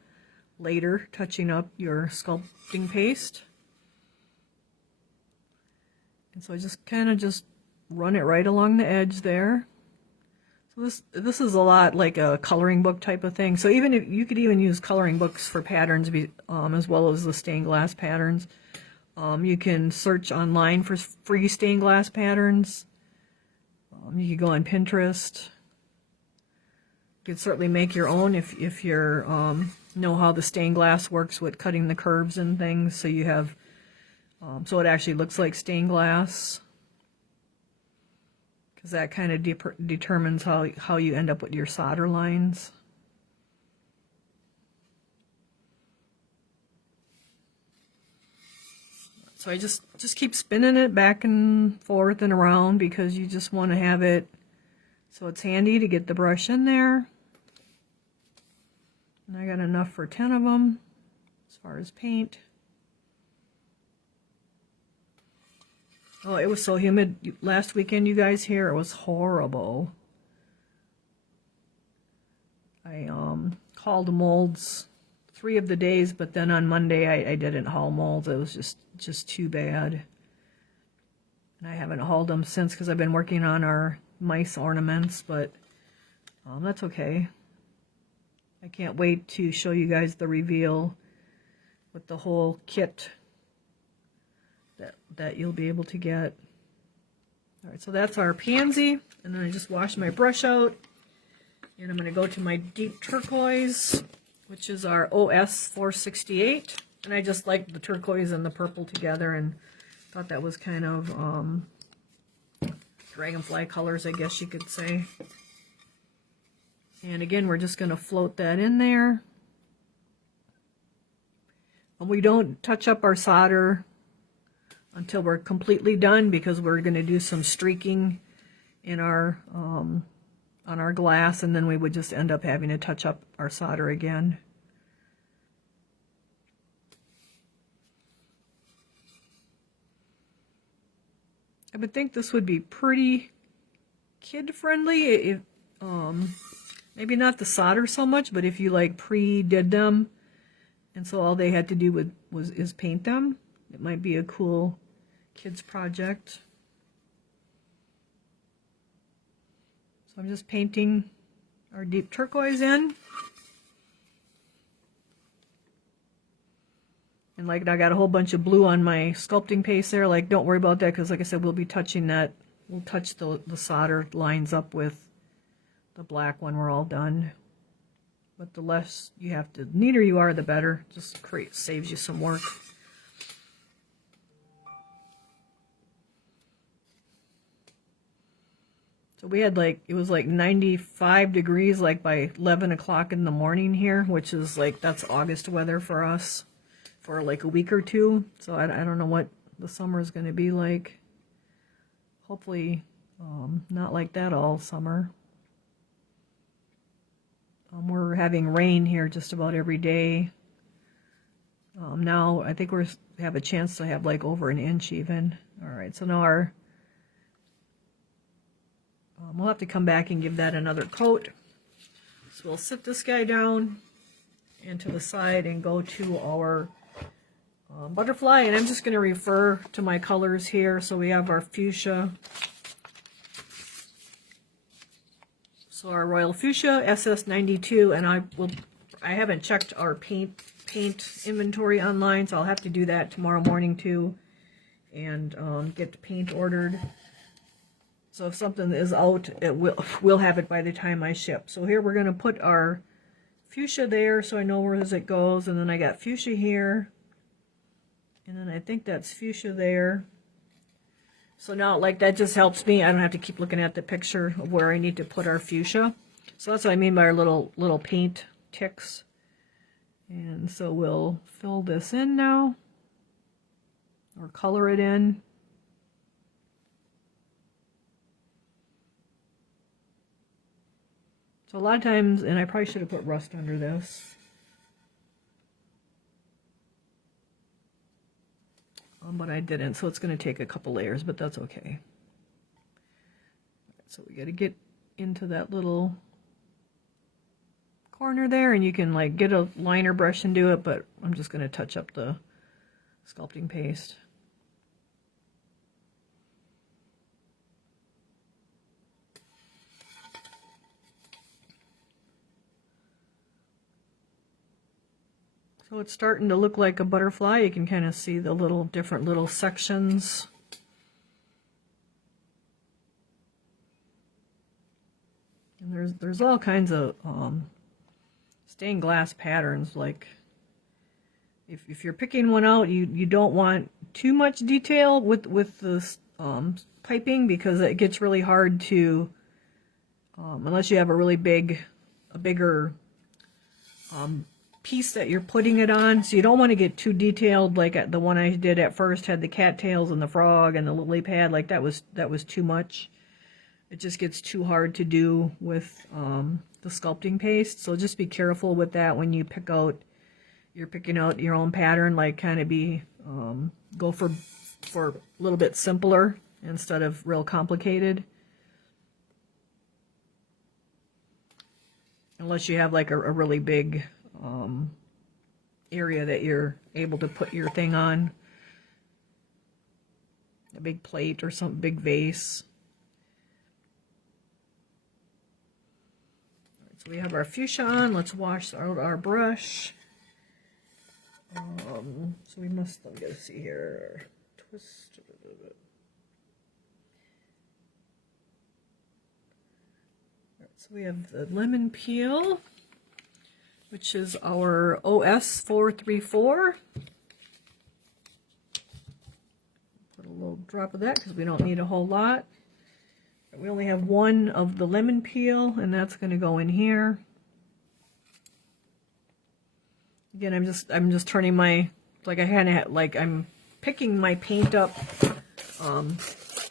later touching up your sculpting paste. And so I just kind of just run it right along the edge there. So this is a lot like a coloring book type of thing. So even if you could even use coloring books for patterns, as well as the stained glass patterns. You can search online for free stained glass patterns. You could go on Pinterest. You could certainly make your own if you're know how the stained glass works with cutting the curves and things. So you have so it actually looks like stained glass, because that kind of determines how you end up with your solder lines. So I just keep spinning it back and forth and around because you just want to have it so it's handy to get the brush in there. And I got enough for 10 of them as far as paint. Oh, it was so humid last weekend, you guys, here. It was horrible. I hauled molds 3 of the days, but then on Monday I didn't haul molds. It was just too bad. And I haven't hauled them since because I've been working on our mice ornaments, but that's okay. I can't wait to show you guys the reveal with the whole kit that you'll be able to get. All right, so that's our pansy, and then I just washed my brush out, and I'm going to go to my deep turquoise, which is our OS 468, and I just like the turquoise and the purple together, and thought that was kind of dragonfly colors, I guess you could say. And again, we're just going to float that in there. And we don't touch up our solder until we're completely done, because we're going to do some streaking in our on our glass, and then we would just end up having to touch up our solder again. I would think this would be pretty kid-friendly, if maybe not the solder so much, but if you like pre-did them, and so all they had to do is paint them, it might be a cool kids project. So I'm just painting our deep turquoise in. And like I got a whole bunch of blue on my sculpting paste there. Like, don't worry about that, because like I said, we'll be touching that. We'll touch the solder lines up with the black when we're all done. But the less you have to, neater you are, the better. Just saves you some work. So we had like, it was like 95 degrees like by 11 o'clock in the morning here, which is like, that's August weather for us for like a week or two. So I don't know what the summer is going to be like. Hopefully not like that all summer. We're having rain here just about every day. Now I think we have a chance to have like over an inch even. All right, so now our we'll have to come back and give that another coat. So we'll sit this guy down and to the side and go to our butterfly, and I'm just going to refer to my colors here. So we have our fuchsia. So our royal fuchsia SS92, and I haven't checked our paint inventory online, so I'll have to do that tomorrow morning too, and get the paint ordered. So if something is out, we'll have it by the time I ship. So here we're going to put our fuchsia there, so I know where it goes, and then I got fuchsia here, and then I think that's fuchsia there. So now, like, that just helps me. I don't have to keep looking at the picture of where I need to put our fuchsia. So that's what I mean by our little paint ticks. And so we'll fill this in now, or color it in. So a lot of times, and I probably should have put rust under this. But I didn't, so it's going to take a couple layers, but that's okay. So we got to get into that little corner there, and you can like get a liner brush and do it, but I'm just going to touch up the sculpting paste. So it's starting to look like a butterfly. You can kind of see the different little sections. And there's all kinds of stained glass patterns. Like if you're picking one out, you don't want too much detail with the piping, because it gets really hard to unless you have a really bigger piece that you're putting it on. So you don't want to get too detailed. Like the one I did at first had the cattails and the frog and the lily pad. Like that was too much. It just gets too hard to do with the sculpting paste. So just be careful with that when you you're picking out your own pattern. Like kind of go for a little bit simpler instead of real complicated. Unless you have like a really big area that you're able to put your thing on, a big plate or some big vase. All right, so we have our fuchsia on. Let's wash out our brush. So we must, let me go see here, twist. So we have the lemon peel, which is our OS 434. Put a little drop of that because we don't need a whole lot. We only have one of the lemon peel, and that's going to go in here. Again, I'm just turning my, like I had, like I'm picking my paint up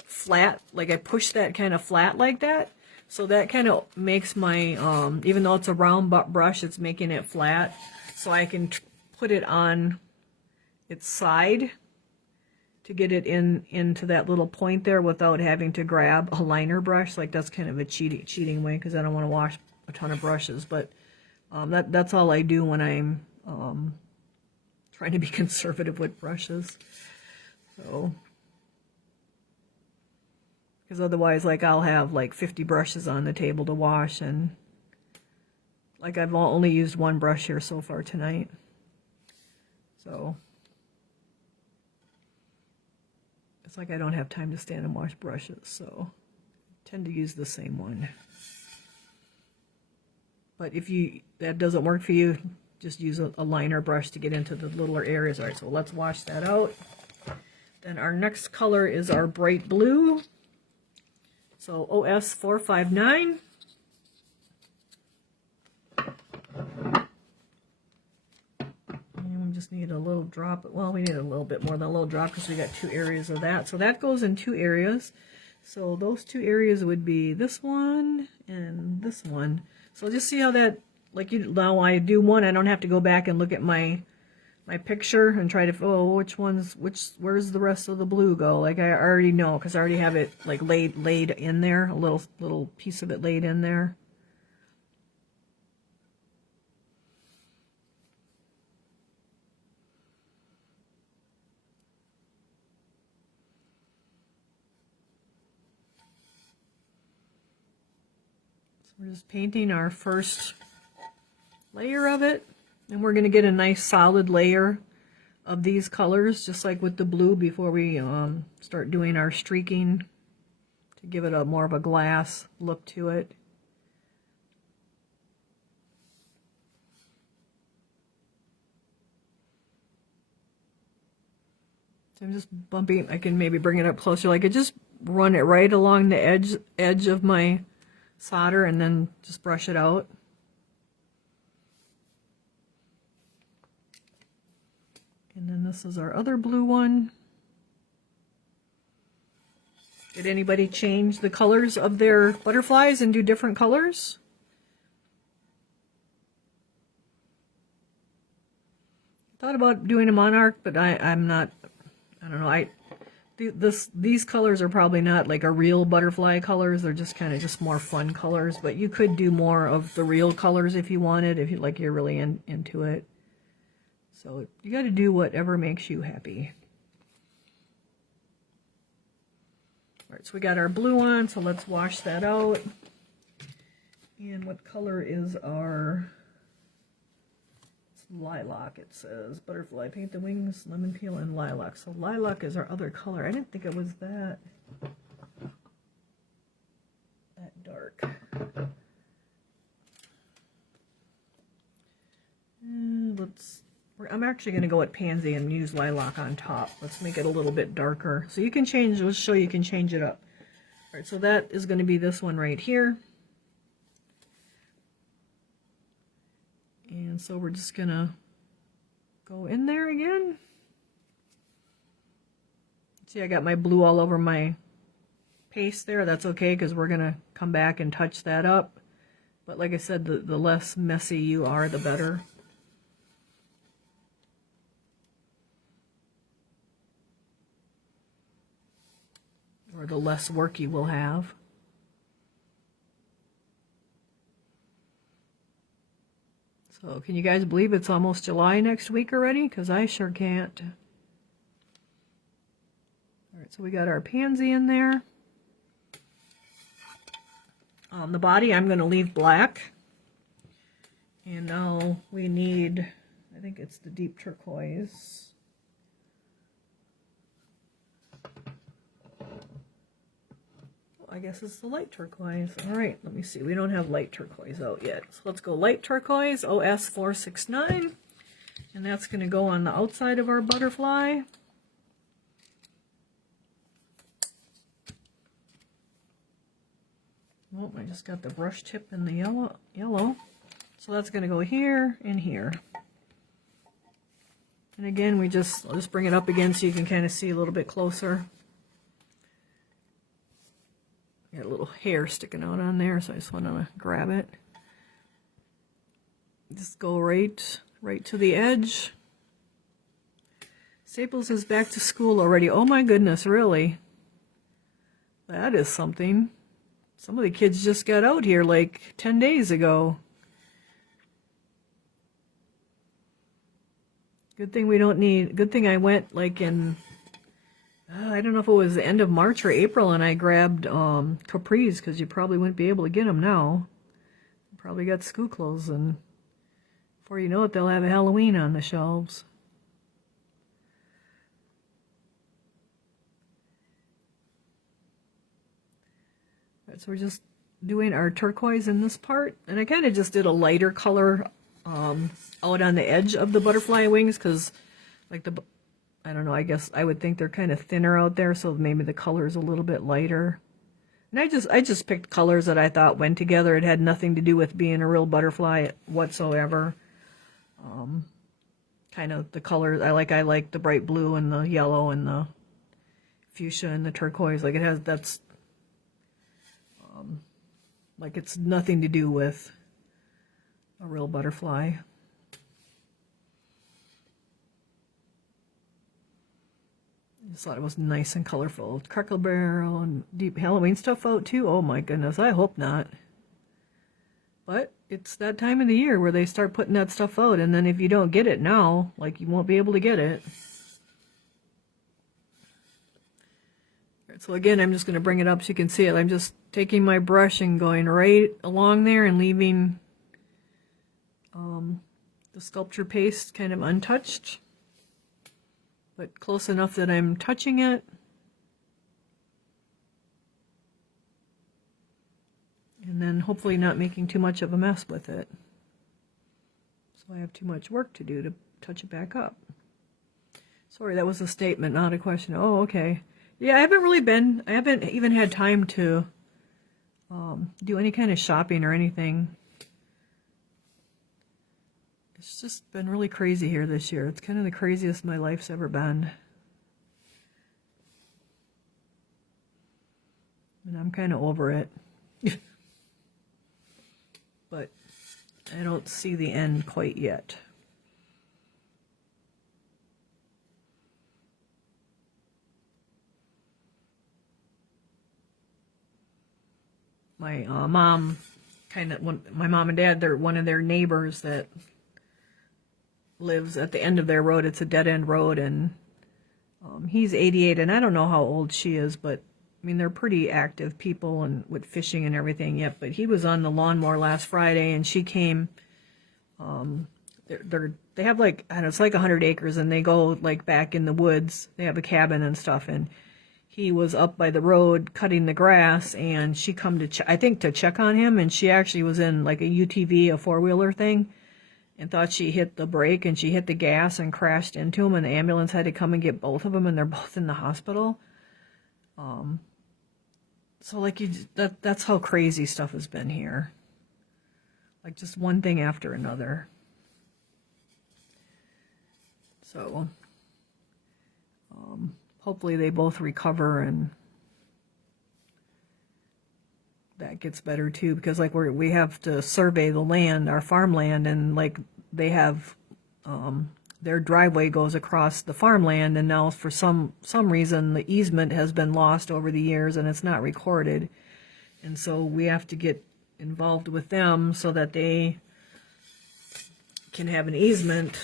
flat, like I push that kind of flat like that. So that kind of makes my, even though it's a round brush, it's making it flat. So I can put it on its side to get it into that little point there without having to grab a liner brush. Like that's kind of a cheating way because I don't want to wash a ton of brushes. But that's all I do when I'm trying to be conservative with brushes. So, because otherwise, like I'll have like 50 brushes on the table to wash, and like I've only used one brush here so far tonight. So it's like I don't have time to stand and wash brushes, so I tend to use the same one. But if that doesn't work for you, just use a liner brush to get into the littler areas. All right, so let's wash that out. Then our next color is our bright blue. So OS 459. And we just need a little drop. Well, we need a little bit more than a little drop because we got 2 areas of that. So that goes in 2 areas. So those 2 areas would be this one and this one. So just see how that, like now I do one, I don't have to go back and look at my picture and try to, where's the rest of the blue go? Like I already know because I already have it like laid in there, a little piece of it laid in there. So we're just painting our first layer of it, and we're going to get a nice solid layer of these colors just like with the blue before we start doing our streaking to give it a more of a glass look to it. So I'm just bumping, I can maybe bring it up closer, like I just run it right along the edge of my solder and then just brush it out. And then this is our other blue one. Did anybody change the colors of their butterflies and do different colors? I thought about doing a monarch, but I'm not, I don't know, these colors are probably not like a real butterfly colors. They're just kind of just more fun colors, but you could do more of the real colors if you wanted, if you're really into it. So you got to do whatever makes you happy. All right, so we got our blue on, so let's wash that out. And what color is our, it's lilac, it says. Butterfly, paint the wings, lemon peel, and lilac. So lilac is our other color. I didn't think it was that dark. And I'm actually going to go with pansy and use lilac on top. Let's make it a little bit darker. So you can change, let's show you can change it up. All right, so that is going to be this one right here. And so we're just going to go in there again. See, I got my blue all over my paste there. That's okay because we're going to come back and touch that up. But like I said, the less messy you are, the better. Or the less work you will have. So can you guys believe it's almost July next week already? Because I sure can't. All right, so we got our pansy in there. The body I'm going to leave black. And now we need, I think it's the deep turquoise. I guess it's the light turquoise. All right, let me see. We don't have light turquoise out yet. So let's go light turquoise, OS 469. And that's going to go on the outside of our butterfly. Oh, I just got the brush tip in the yellow. So that's going to go here and here. And again, I'll just bring it up again so you can kind of see a little bit closer. Got a little hair sticking out on there, so I just want to grab it. Just go right to the edge. Staples is back to school already. Oh my goodness, really? That is something. Some of the kids just got out here like 10 days ago. Good thing I went like in, I don't know if it was the end of March or April, and I grabbed capris, because you probably wouldn't be able to get them now. Probably got school clothes, and before you know it, they'll have a Halloween on the shelves. All right, so we're just doing our turquoise in this part, and I kind of just did a lighter color out on the edge of the butterfly wings, because like I don't know, I guess I would think they're kind of thinner out there, so maybe the color is a little bit lighter. And I just picked colors that I thought went together. It had nothing to do with being a real butterfly whatsoever. Kind of the colors I like the bright blue and the yellow and the fuchsia and the turquoise. Like that's like it's nothing to do with a real butterfly. I just thought it was nice and colorful. Crackle Barrel and deep Halloween stuff out too. Oh my goodness, I hope not. But it's that time of the year where they start putting that stuff out, and then if you don't get it now, like, you won't be able to get it. Right, so again, I'm just going to bring it up so you can see it. I'm just taking my brush and going right along there and leaving the sculpture paste kind of untouched, but close enough that I'm touching it. And then hopefully not making too much of a mess with it. So I have too much work to do to touch it back up. Sorry, that was a statement, not a question. Oh, okay. Yeah, I haven't even had time to do any kind of shopping or anything. It's just been really crazy here this year. It's kind of the craziest my life's ever been. And I'm kind of over it. But I don't see the end quite yet. My mom, my mom and dad, they're one of their neighbors that lives at the end of their road. It's a dead-end road, and he's 88, and I don't know how old she is, but I mean, they're pretty active people and with fishing and everything yet. But he was on the lawnmower last Friday, and she came. They have like, I don't know, it's like 100 acres, and they go like back in the woods. They have a cabin and stuff, and he was up by the road cutting the grass, and she come to I think to check on him, and she actually was in like a UTV, a four-wheeler thing, and thought she hit the brake, and she hit the gas and crashed into him, and the ambulance had to come and get both of them, and they're both in the hospital. So like that's how crazy stuff has been here. Like just one thing after another. So hopefully they both recover and that gets better too, because like we have to survey the land, our farmland, and like they have their driveway goes across the farmland, and now for some reason the easement has been lost over the years and it's not recorded, and so we have to get involved with them so that they can have an easement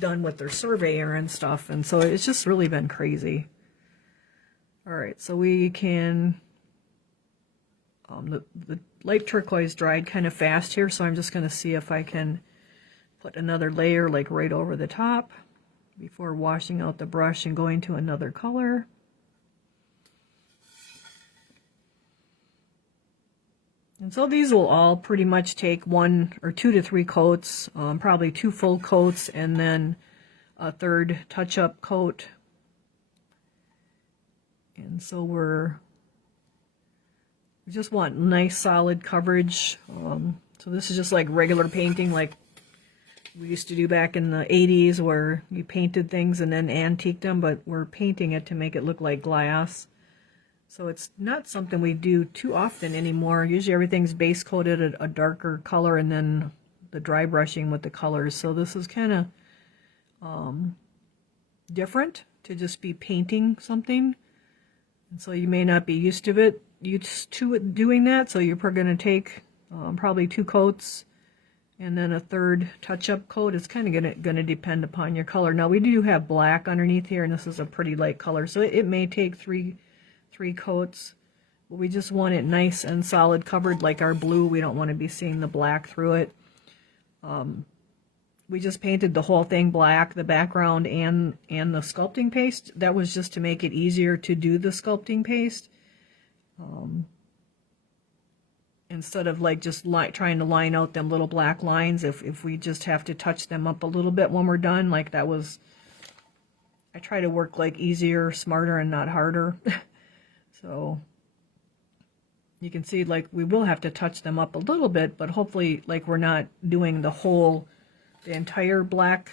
done with their surveyor and stuff. And so it's just really been crazy. All right, so we can the light turquoise dried kind of fast here, so I'm just going to see if I can put another layer like right over the top before washing out the brush and going to another color. And so these will all pretty much take 1 or 2 to 3 coats, probably 2 full coats and then a third touch-up coat. And so we just want nice solid coverage. So this is just like regular painting like we used to do back in the 80s where you painted things and then antiqued them, but we're painting it to make it look like glass. So it's not something we do too often anymore. Usually everything's base coated a darker color and then the dry brushing with the colors. So this is kind of different to just be painting something. And so you may not be used to it doing that. So you're going to take probably 2 coats and then a third touch-up coat. It's kind of going to depend upon your color. Now we do have black underneath here, and this is a pretty light color, so it may take three coats. But we just want it nice and solid covered like our blue. We don't want to be seeing the black through it. We just painted the whole thing black, the background and the sculpting paste. That was just to make it easier to do the sculpting paste. Instead of like just trying to line out them little black lines, if we just have to touch them up a little bit when we're done, like that was, I try to work like easier, smarter, and not harder. So you can see like we will have to touch them up a little bit, but hopefully like we're not doing the entire black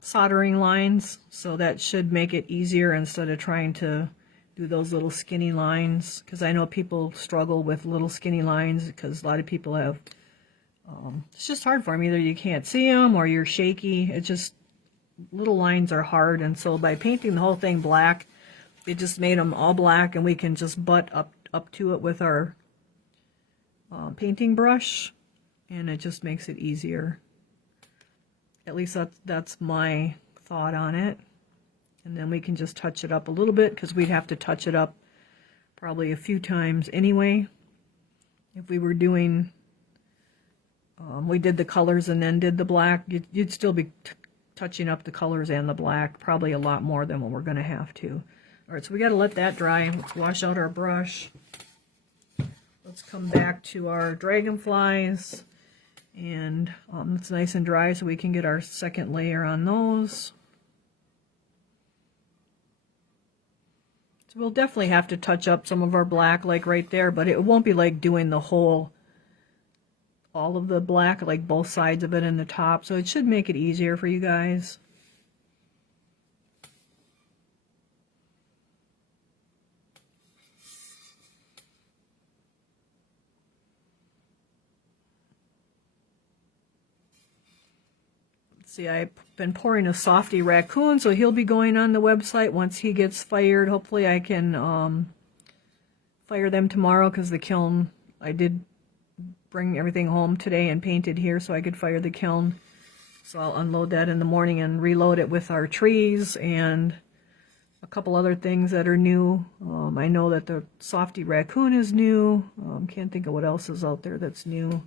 soldering lines, so that should make it easier instead of trying to do those little skinny lines, because I know people struggle with little skinny lines because a lot of people have, it's just hard for them. Either you can't see them or you're shaky. It's just, little lines are hard, and so by painting the whole thing black, it just made them all black, and we can just butt up to it with our painting brush, and it just makes it easier. At least that's my thought on it. And then we can just touch it up a little bit, because we'd have to touch it up probably a few times anyway. If we were doing, we did the colors and then did the black, you'd still be touching up the colors and the black, probably a lot more than what we're going to have to. All right, so we got to let that dry. Let's wash out our brush. Let's come back to our dragonflies, and it's nice and dry so we can get our second layer on those. So we'll definitely have to touch up some of our black like right there, but it won't be like doing the all of the black, like both sides of it in the top, so it should make it easier for you guys. See, I've been pouring a softy raccoon, so he'll be going on the website once he gets fired. Hopefully I can fire them tomorrow, because the kiln, I did bring everything home today and paint it here so I could fire the kiln. So I'll unload that in the morning and reload it with our trees and a couple other things that are new. I know that the softy raccoon is new. Can't think of what else is out there that's new.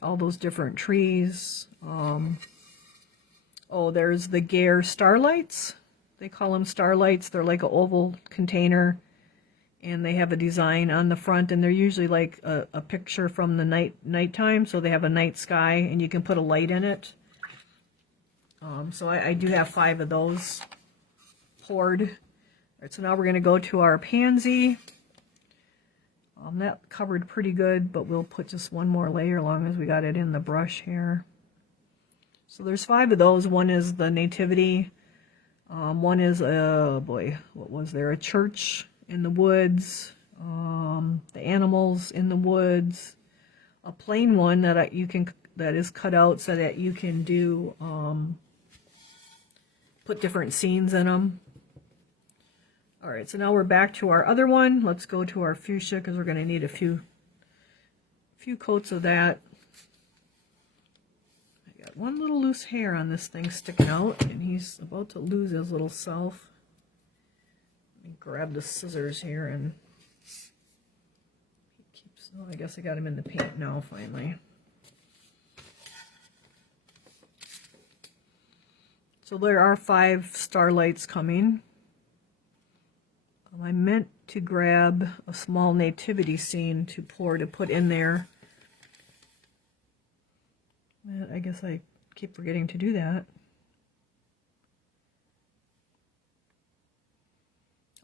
All those different trees. Oh, there's the Gare starlights. They call them starlights. They're like an oval container, and they have a design on the front, and they're usually like a picture from the nighttime. So they have a night sky, and you can put a light in it. So I do have 5 of those poured. All right, so now we're going to go to our pansy. That covered pretty good, but we'll put just one more layer as long as we got it in the brush here. So there's 5 of those. One is the nativity. One is what was there? A church in the woods. The animals in the woods. A plain one that that is cut out so that you can do put different scenes in them. All right, so now we're back to our other one. Let's go to our fuchsia, because we're going to need a few coats of that. I got one little loose hair on this thing sticking out, and he's about to lose his little self. Let me grab the scissors here, and he keeps So I guess I got them in the paint now, finally. So there are 5 starlights coming. I meant to grab a small nativity scene to put in there. I guess I keep forgetting to do that.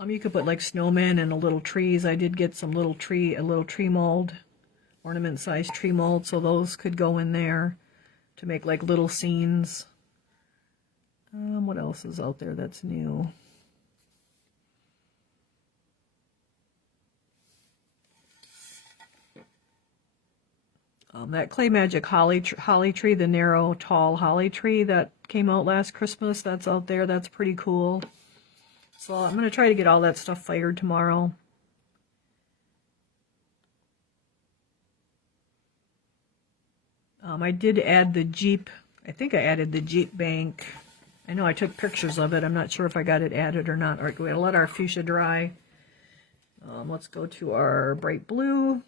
You could put like snowmen and little trees. I did get some a little tree mold, ornament-sized tree mold, so those could go in there to make like little scenes. What else is out there that's new? That Clay Magic holly tree, the narrow, tall holly tree that came out last Christmas, that's out there. That's pretty cool. So I'm going to try to get all that stuff fired tomorrow. I did add the Jeep. I think I added the Jeep bank. I know I took pictures of it. I'm not sure if I got it added or not. All right, we'll let our fuchsia dry. Let's go to our bright blue.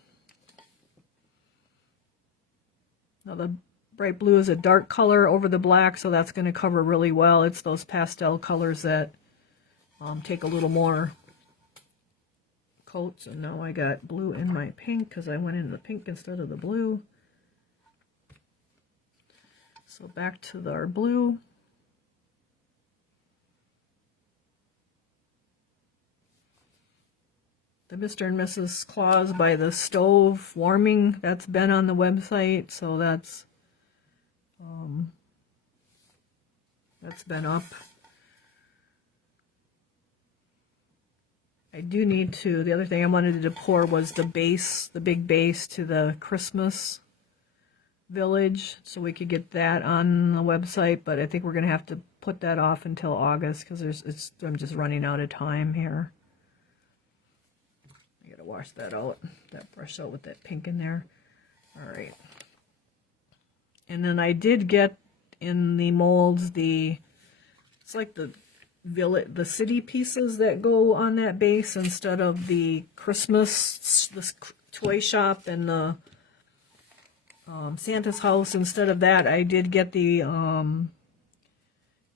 Now the bright blue is a dark color over the black, so that's going to cover really well. It's those pastel colors that take a little more coats. And now I got blue in my pink because I went in the pink instead of the blue. So back to our blue. The Mr. and Mrs. Claus by the stove warming, that's been on the website, so that's been up. I do need to, the other thing I wanted to pour was the base, the big base to the Christmas village, so we could get that on the website, but I think we're going to have to put that off until August because I'm just running out of time here. I gotta wash that out, that brush out with that pink in there. All right. And then I did get in the molds it's like the city pieces that go on that base instead of the Christmas, this toy shop and the Santa's house. Instead of that, I did get the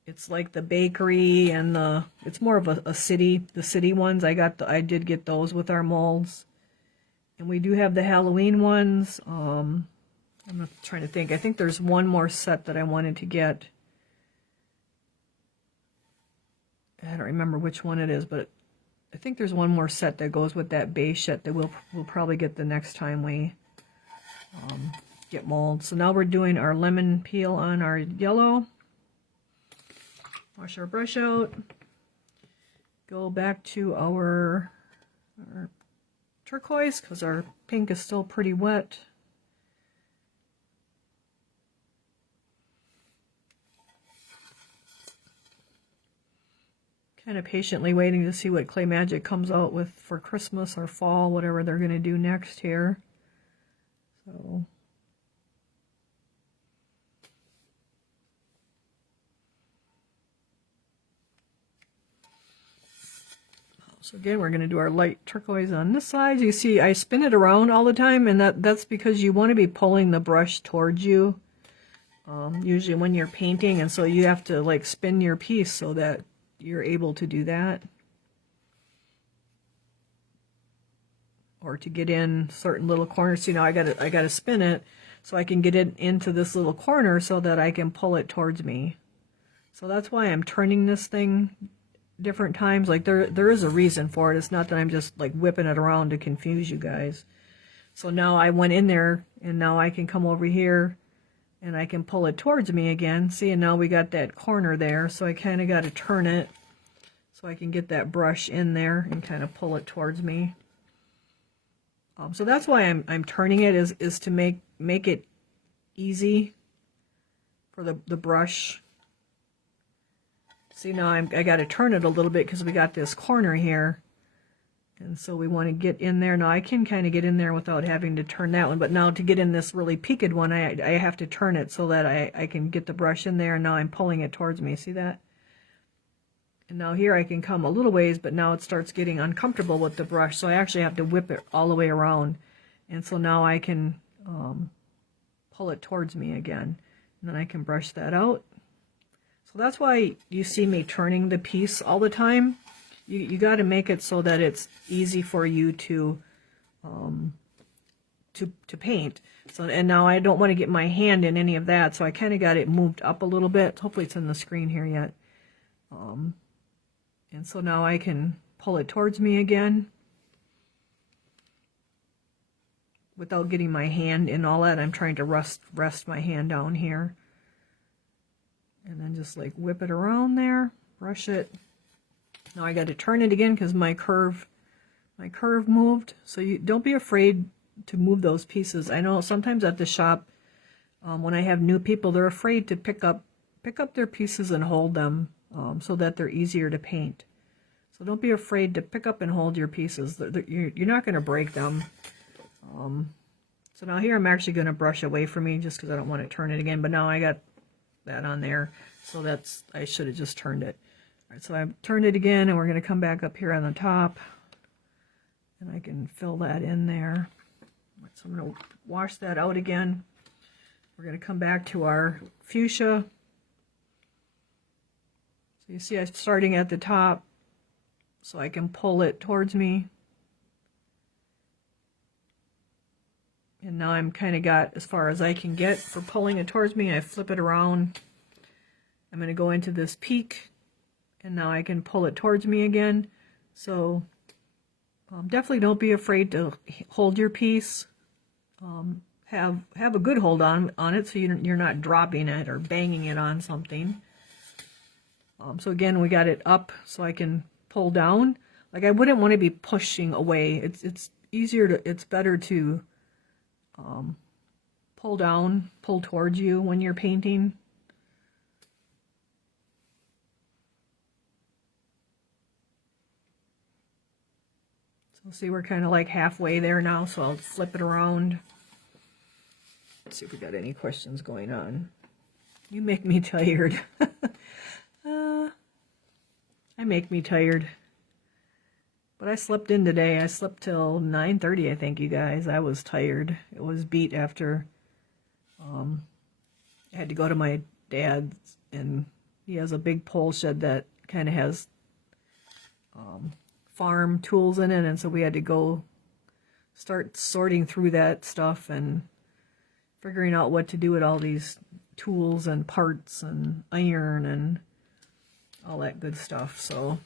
it's like the bakery and it's more of the city ones. I did get those with our molds. And we do have the Halloween ones. I'm trying to think. I think there's one more set that I wanted to get. I don't remember which one it is, but I think there's one more set that goes with that base set that we'll probably get the next time we get molds. So now we're doing our lemon peel on our yellow. Wash our brush out. Go back to our turquoise because our pink is still pretty wet. Kind of patiently waiting to see what Clay Magic comes out with for Christmas or fall, whatever they're going to do next here. So again, we're going to do our light turquoise on this side. You see, I spin it around all the time, and that's because you want to be pulling the brush towards you, usually when you're painting, and so you have to like spin your piece so that you're able to do that. Or to get in certain little corners. So, I gotta spin it so I can get it into this little corner so that I can pull it towards me. So that's why I'm turning this thing different times. Like there is a reason for it. It's not that I'm just like whipping it around to confuse you guys. So now I went in there and now I can come over here and I can pull it towards me again. See, and now we got that corner there, so I kind of got to turn it so I can get that brush in there and kind of pull it towards me. So that's why I'm turning it, is to make it easy for the brush. See, now I got to turn it a little bit because we got this corner here. And so we want to get in there. Now I can kind of get in there without having to turn that one, but now to get in this really peaked one, I have to turn it so that I can get the brush in there, and now I'm pulling it towards me. See that? And now here I can come a little ways, but now it starts getting uncomfortable with the brush, so I actually have to whip it all the way around. And so now I can pull it towards me again. And then I can brush that out. So that's why you see me turning the piece all the time. You got to make it so that it's easy for you to paint. So, and now I don't want to get my hand in any of that, so I kind of got it moved up a little bit. Hopefully it's in the screen here yet. And so now I can pull it towards me again without getting my hand in all that. I'm trying to rest my hand down here. And then just like whip it around there, brush it. Now I got to turn it again because my curve moved. So you don't be afraid to move those pieces. I know sometimes at the shop, when I have new people, they're afraid to pick up their pieces and hold them so that they're easier to paint. So don't be afraid to pick up and hold your pieces. You're not going to break them. So now here I'm actually going to brush away from me just because I don't want to turn it again. But now I got that on there, so I should have just turned it. All right, so I've turned it again, and we're going to come back up here on the top, and I can fill that in there. So I'm going to wash that out again. We're going to come back to our fuchsia. So you see I'm starting at the top, so I can pull it towards me. And now I'm kind of got as far as I can get for pulling it towards me. I flip it around. I'm going to go into this peak, and now I can pull it towards me again. So definitely don't be afraid to hold your piece. Have a good hold on it so you're not dropping it or banging it on something. So again, we got it up so I can pull down. Like I wouldn't want to be pushing away. It's easier to, it's better to pull down, pull towards you when you're painting. So see, we're kind of like halfway there now, so I'll flip it around. Let's see if we got any questions going on. You make me tired. I make me tired. But I slept in today. I slept till 9:30, I think, you guys. I was tired. It was beat after I had to go to my dad's, and he has a big pole shed that kind of has farm tools in it, and so we had to go start sorting through that stuff and figuring out what to do with all these tools and parts and iron and all that good stuff. So,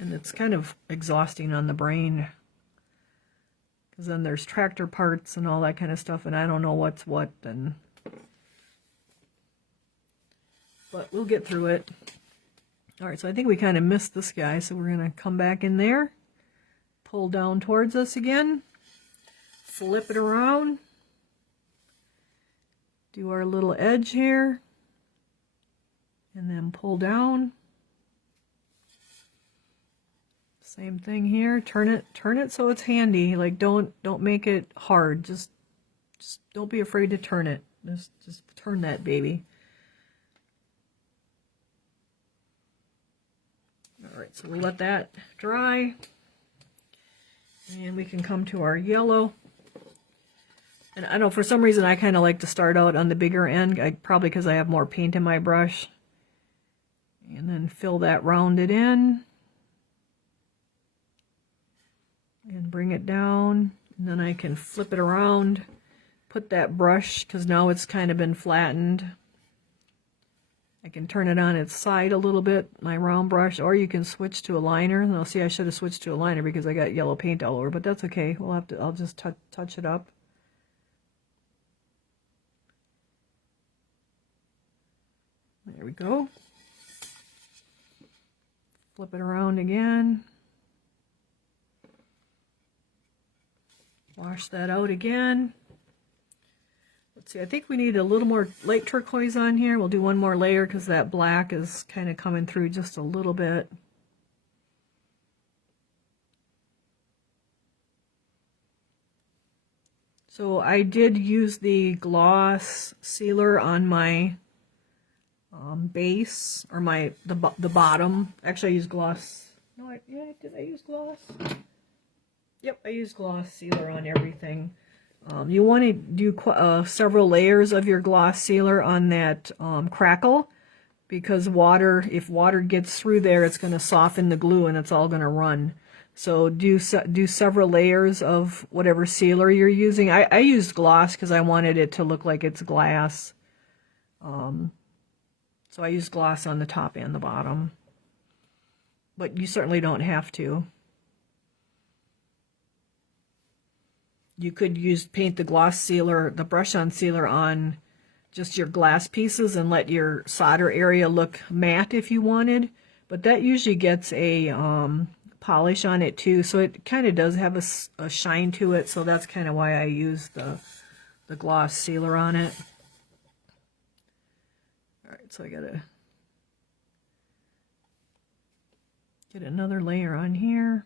and it's kind of exhausting on the brain because then there's tractor parts and all that kind of stuff, and I don't know what's what. And but we'll get through it. All right, so I think we kind of missed this guy, so we're gonna come back in there, pull down towards us again, flip it around, do our little edge here, and then pull down. Same thing here. Turn it so it's handy. Like don't make it hard. Just don't be afraid to turn it. Just turn that baby. All right, so we'll let that dry, and we can come to our yellow. And I know for some reason I kind of like to start out on the bigger end, probably because I have more paint in my brush, and then fill that rounded in and bring it down, and then I can flip it around, put that brush, because now it's kind of been flattened. I can turn it on its side a little bit, my round brush, or you can switch to a liner. Now see, I should have switched to a liner because I got yellow paint all over, but that's okay. I'll just touch it up. There we go. Flip it around again. Wash that out again. Let's see, I think we need a little more light turquoise on here. We'll do one more layer because that black is kind of coming through just a little bit. So I did use the gloss sealer on my base, or the bottom. Actually, I used gloss. No, did I use gloss? Yep, I used gloss sealer on everything. You want to do several layers of your gloss sealer on that crackle, because if water gets through there, it's going to soften the glue and it's all going to run. So do several layers of whatever sealer you're using. I used gloss because I wanted it to look like it's glass. So I used gloss on the top and the bottom. But you certainly don't have to. You could paint the gloss sealer, the brush-on sealer on just your glass pieces and let your solder area look matte if you wanted. But that usually gets a polish on it too, so it kind of does have a shine to it. So that's kind of why I use the gloss sealer on it. All right, so I gotta get another layer on here.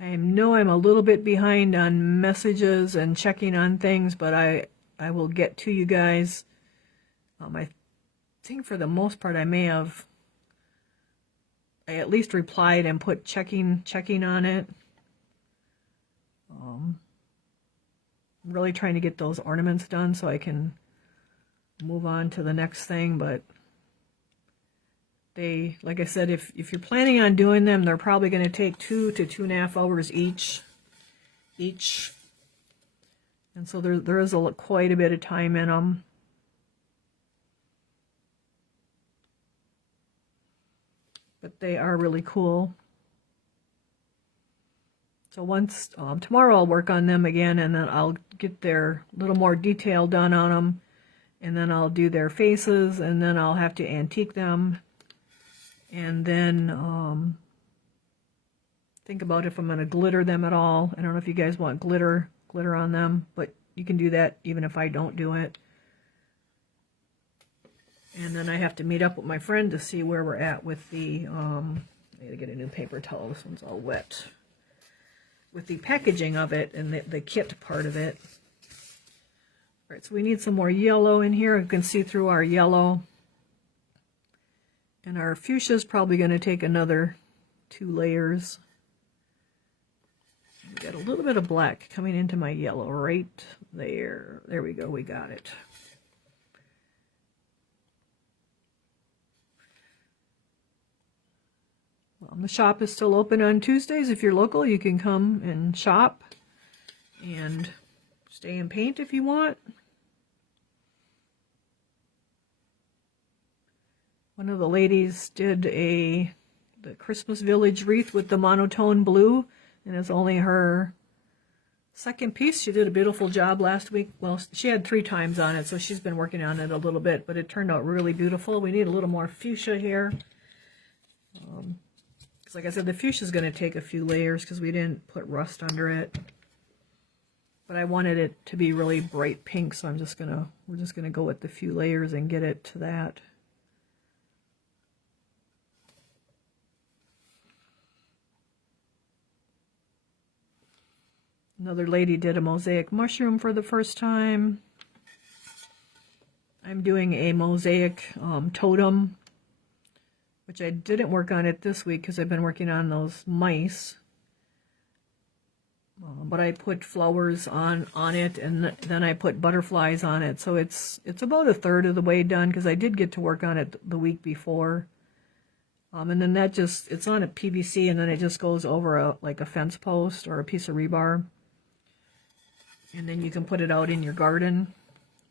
I know I'm a little bit behind on messages and checking on things, but I will get to you guys. I think for the most part I at least replied and put checking on it. I'm really trying to get those ornaments done so I can move on to the next thing, but they, like I said, if you're planning on doing them, they're probably going to take 2 to 2.5 hours each. And so there is quite a bit of time in them. But they are really cool. So once, tomorrow I'll work on them again, and then I'll get their little more detail done on them. And then I'll do their faces, and then I'll have to antique them. And then think about if I'm going to glitter them at all. I don't know if you guys want glitter on them, but you can do that even if I don't do it. And then I have to meet up with my friend to see where we're at with the, I need to get a new paper towel, this one's all wet, with the packaging of it and the kit part of it. All right, so we need some more yellow in here. You can see through our yellow. And our fuchsia is probably going to take another 2 layers. We got a little bit of black coming into my yellow right there. There we go, we got it. Well, the shop is still open on Tuesdays. If you're local, you can come and shop and stay and paint if you want. One of the ladies did the Christmas Village wreath with the monotone blue, and it's only her second piece. She did a beautiful job last week. Well, she had 3 times on it, so she's been working on it a little bit, but it turned out really beautiful. We need a little more fuchsia here. Because like I said, the fuchsia is going to take a few layers because we didn't put rust under it. But I wanted it to be really bright pink, so we're just gonna go with the few layers and get it to that. Another lady did a mosaic mushroom for the first time. I'm doing a mosaic totem, which I didn't work on it this week because I've been working on those mice. But I put flowers on it, and then I put butterflies on it. So it's about 1/3 of the way done because I did get to work on it the week before. And then it's on a PVC, and then it just goes over like a fence post or a piece of rebar. And then you can put it out in your garden.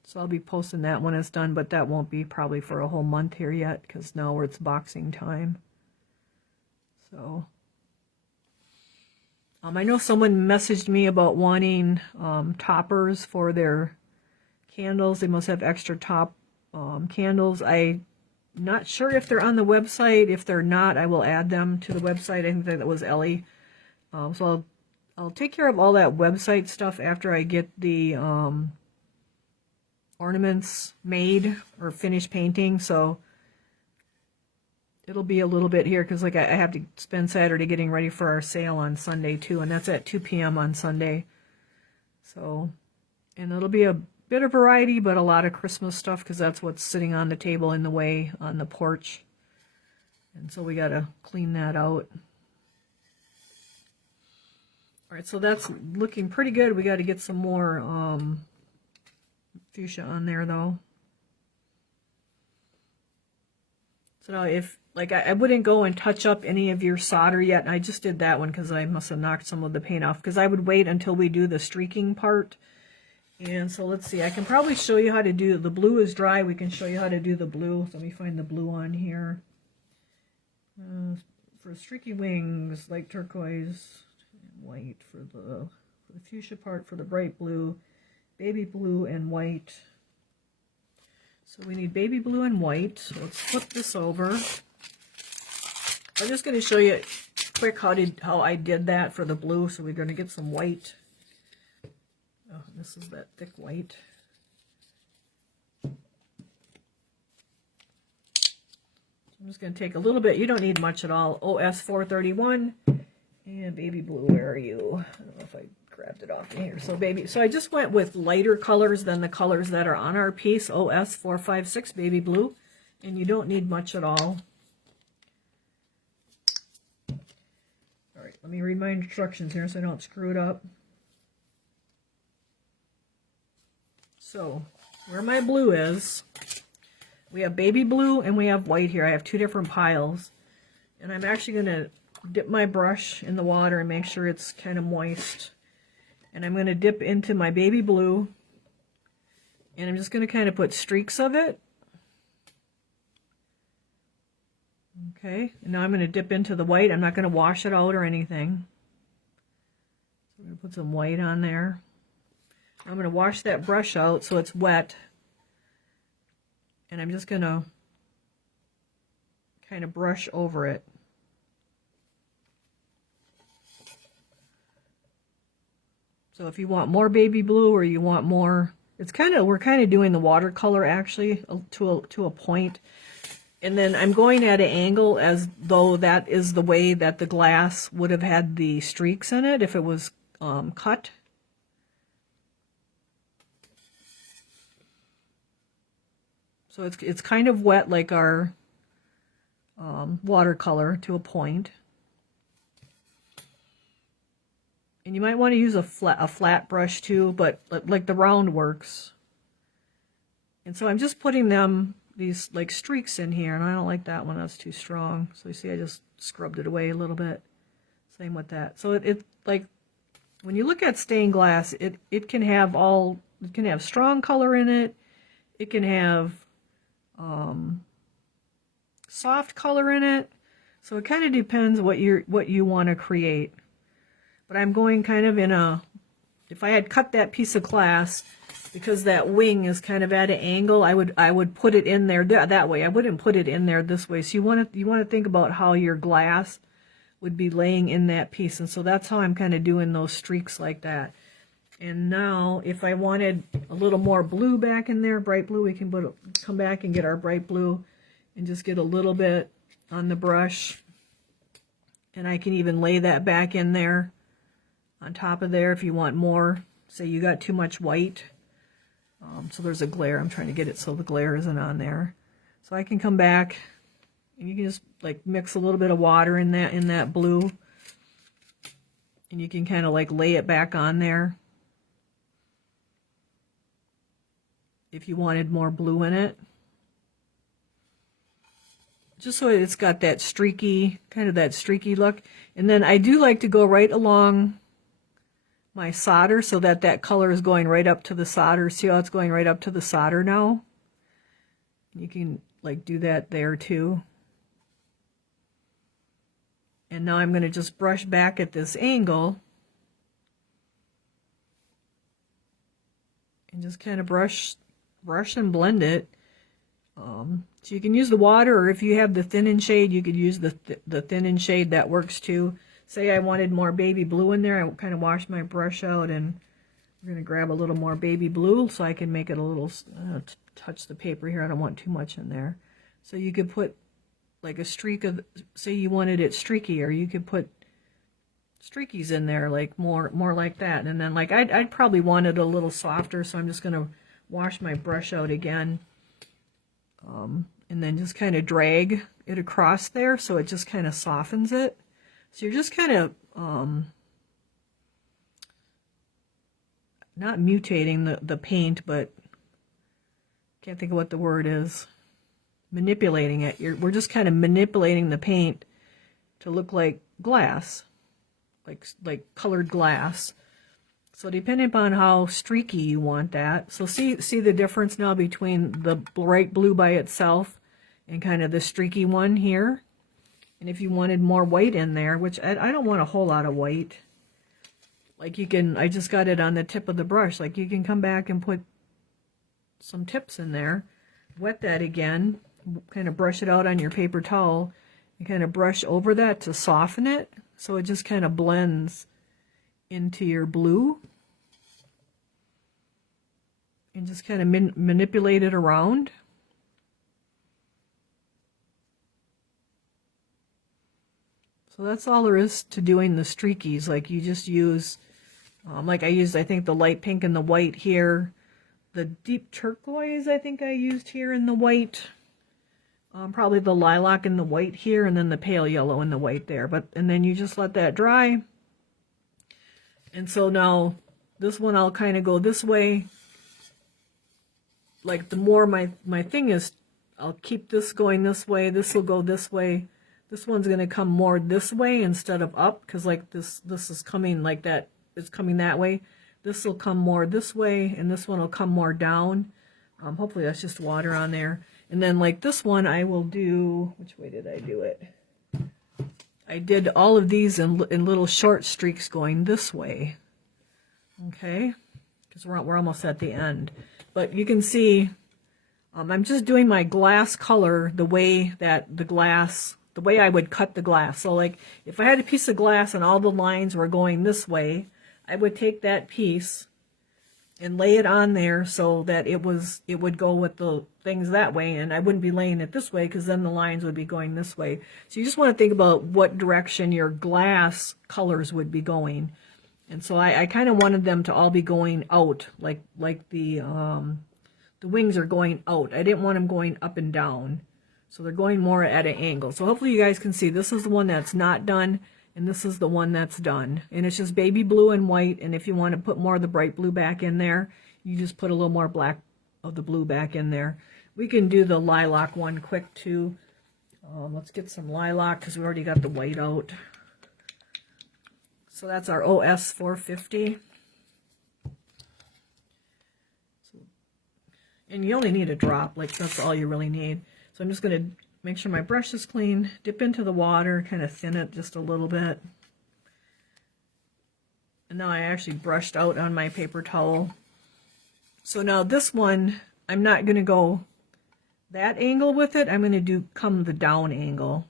So I'll be posting that when it's done, but that won't be probably for a whole month here yet because now it's boxing time. So I know someone messaged me about wanting toppers for their candles. They must have extra top candles. I'm not sure if they're on the website. If they're not, I will add them to the website. I think that was Ellie. So I'll take care of all that website stuff after I get the ornaments made or finished painting. So it'll be a little bit here because like I have to spend Saturday getting ready for our sale on Sunday too, and that's at 2 p.m. on Sunday. So, and it'll be a bit of variety, but a lot of Christmas stuff because that's what's sitting on the table in the way on the porch. And so we got to clean that out. Alright, so that's looking pretty good. We got to get some more fuchsia on there though. So now if, like, I wouldn't go and touch up any of your solder yet. I just did that one because I must have knocked some of the paint off, because I would wait until we do the streaking part. And so let's see, I can probably show you how to do, the blue is dry, we can show you how to do the blue. So let me find the blue on here. For streaky wings, light turquoise, white for the fuchsia part, for the bright blue, baby blue and white. So we need baby blue and white. So let's flip this over. I'm just going to show you quick how I did that for the blue. So we're going to get some white. Oh, this is that thick white. I'm just going to take a little bit. You don't need much at all. OS 431 and baby blue. Where are you? I don't know if I grabbed it off in here. So I just went with lighter colors than the colors that are on our piece. OS 456 baby blue, and you don't need much at all. All right, let me read my instructions here so I don't screw it up. So where my blue is, we have baby blue and we have white here. I have two different piles. And I'm actually going to dip my brush in the water and make sure it's kind of moist. And I'm going to dip into my baby blue. And I'm just going to kind of put streaks of it. Okay, and now I'm going to dip into the white. I'm not going to wash it out or anything. So I'm going to put some white on there. I'm going to wash that brush out so it's wet. And I'm just going to kind of brush over it. So if you want more baby blue or you want more, we're kind of doing the watercolor actually to a point. And then I'm going at an angle as though that is the way that the glass would have had the streaks in it if it was cut. So it's kind of wet like our watercolor to a point. And you might want to use a flat brush too, but like the round works. And so I'm just putting these like streaks in here, and I don't like that one, that's too strong. So you see I just scrubbed it away a little bit. Same with that. So it like when you look at stained glass, it can have strong color in it. It can have soft color in it. So it kind of depends what you want to create. But I'm going kind of if I had cut that piece of glass, because that wing is kind of at an angle, I would put it in there that way. I wouldn't put it in there this way. So you want to think about how your glass would be laying in that piece. And so that's how I'm kind of doing those streaks like that. And now if I wanted a little more blue back in there, bright blue, we can come back and get our bright blue and just get a little bit on the brush. And I can even lay that back in there on top of there if you want more. Say you got too much white. So there's a glare. I'm trying to get it so the glare isn't on there. So I can come back and you can just like mix a little bit of water in that blue. And you can kind of like lay it back on there. If you wanted more blue in it. Just so it's got that streaky, kind of that streaky look. And then I do like to go right along my solder so that color is going right up to the solder. See how it's going right up to the solder now? You can like do that there too. And now I'm going to just brush back at this angle. And just kind of brush and blend it. So you can use the water, or if you have the thin and shade, you could use the thin and shade. That works too. Say I wanted more baby blue in there, I kind of washed my brush out, and we're going to grab a little more baby blue so I can make it a little, touch the paper here, I don't want too much in there. So you could put like a streak of, say you wanted it streaky, or you could put streakies in there, like more like that. And then like I'd probably want it a little softer, so I'm just going to wash my brush out again. And then just kind of drag it across there so it just kind of softens it. So you're just kind of not mutating the paint, but can't think of what the word is. Manipulating it. We're just kind of manipulating the paint to look like glass, like colored glass. So depending upon how streaky you want that. So see the difference now between the bright blue by itself and kind of the streaky one here. And if you wanted more white in there, which I don't want a whole lot of white. Like you can, I just got it on the tip of the brush. Like you can come back and put some tips in there. Wet that again. Kind of brush it out on your paper towel. And kind of brush over that to soften it. So it just kind of blends into your blue. And just kind of manipulate it around. So that's all there is to doing the streakies. Like you just use, like I used, I think the light pink and the white here. The deep turquoise I think I used here in the white. Probably the lilac and the white here, and then the pale yellow and the white there. And then you just let that dry. And so now this one I'll kind of go this way. Like the more my thing is, I'll keep this going this way. This will go this way. This one's going to come more this way instead of up, because like this is coming like that. It's coming that way. This will come more this way, and this one will come more down. Hopefully that's just water on there. And then like this one I will do, which way did I do it? I did all of these in little short streaks going this way. Okay, because we're almost at the end. But you can see I'm just doing my glass color the way that the way I would cut the glass. So like if I had a piece of glass and all the lines were going this way, I would take that piece and lay it on there so that it would go with the things that way, and I wouldn't be laying it this way because then the lines would be going this way. So you just want to think about what direction your glass colors would be going. And so I kind of wanted them to all be going out, like the wings are going out. I didn't want them going up and down. So they're going more at an angle. So hopefully you guys can see this is the one that's not done, and this is the one that's done. And it's just baby blue and white, and if you want to put more of the bright blue back in there, you just put a little more black of the blue back in there. We can do the lilac one quick too. Let's get some lilac because we already got the white out. So that's our OS 450. And you only need a drop, like that's all you really need. So I'm just going to make sure my brush is clean, dip into the water, kind of thin it just a little bit. And now I actually brushed out on my paper towel. So now this one, I'm not going to go that angle with it. I'm going to come the down angle.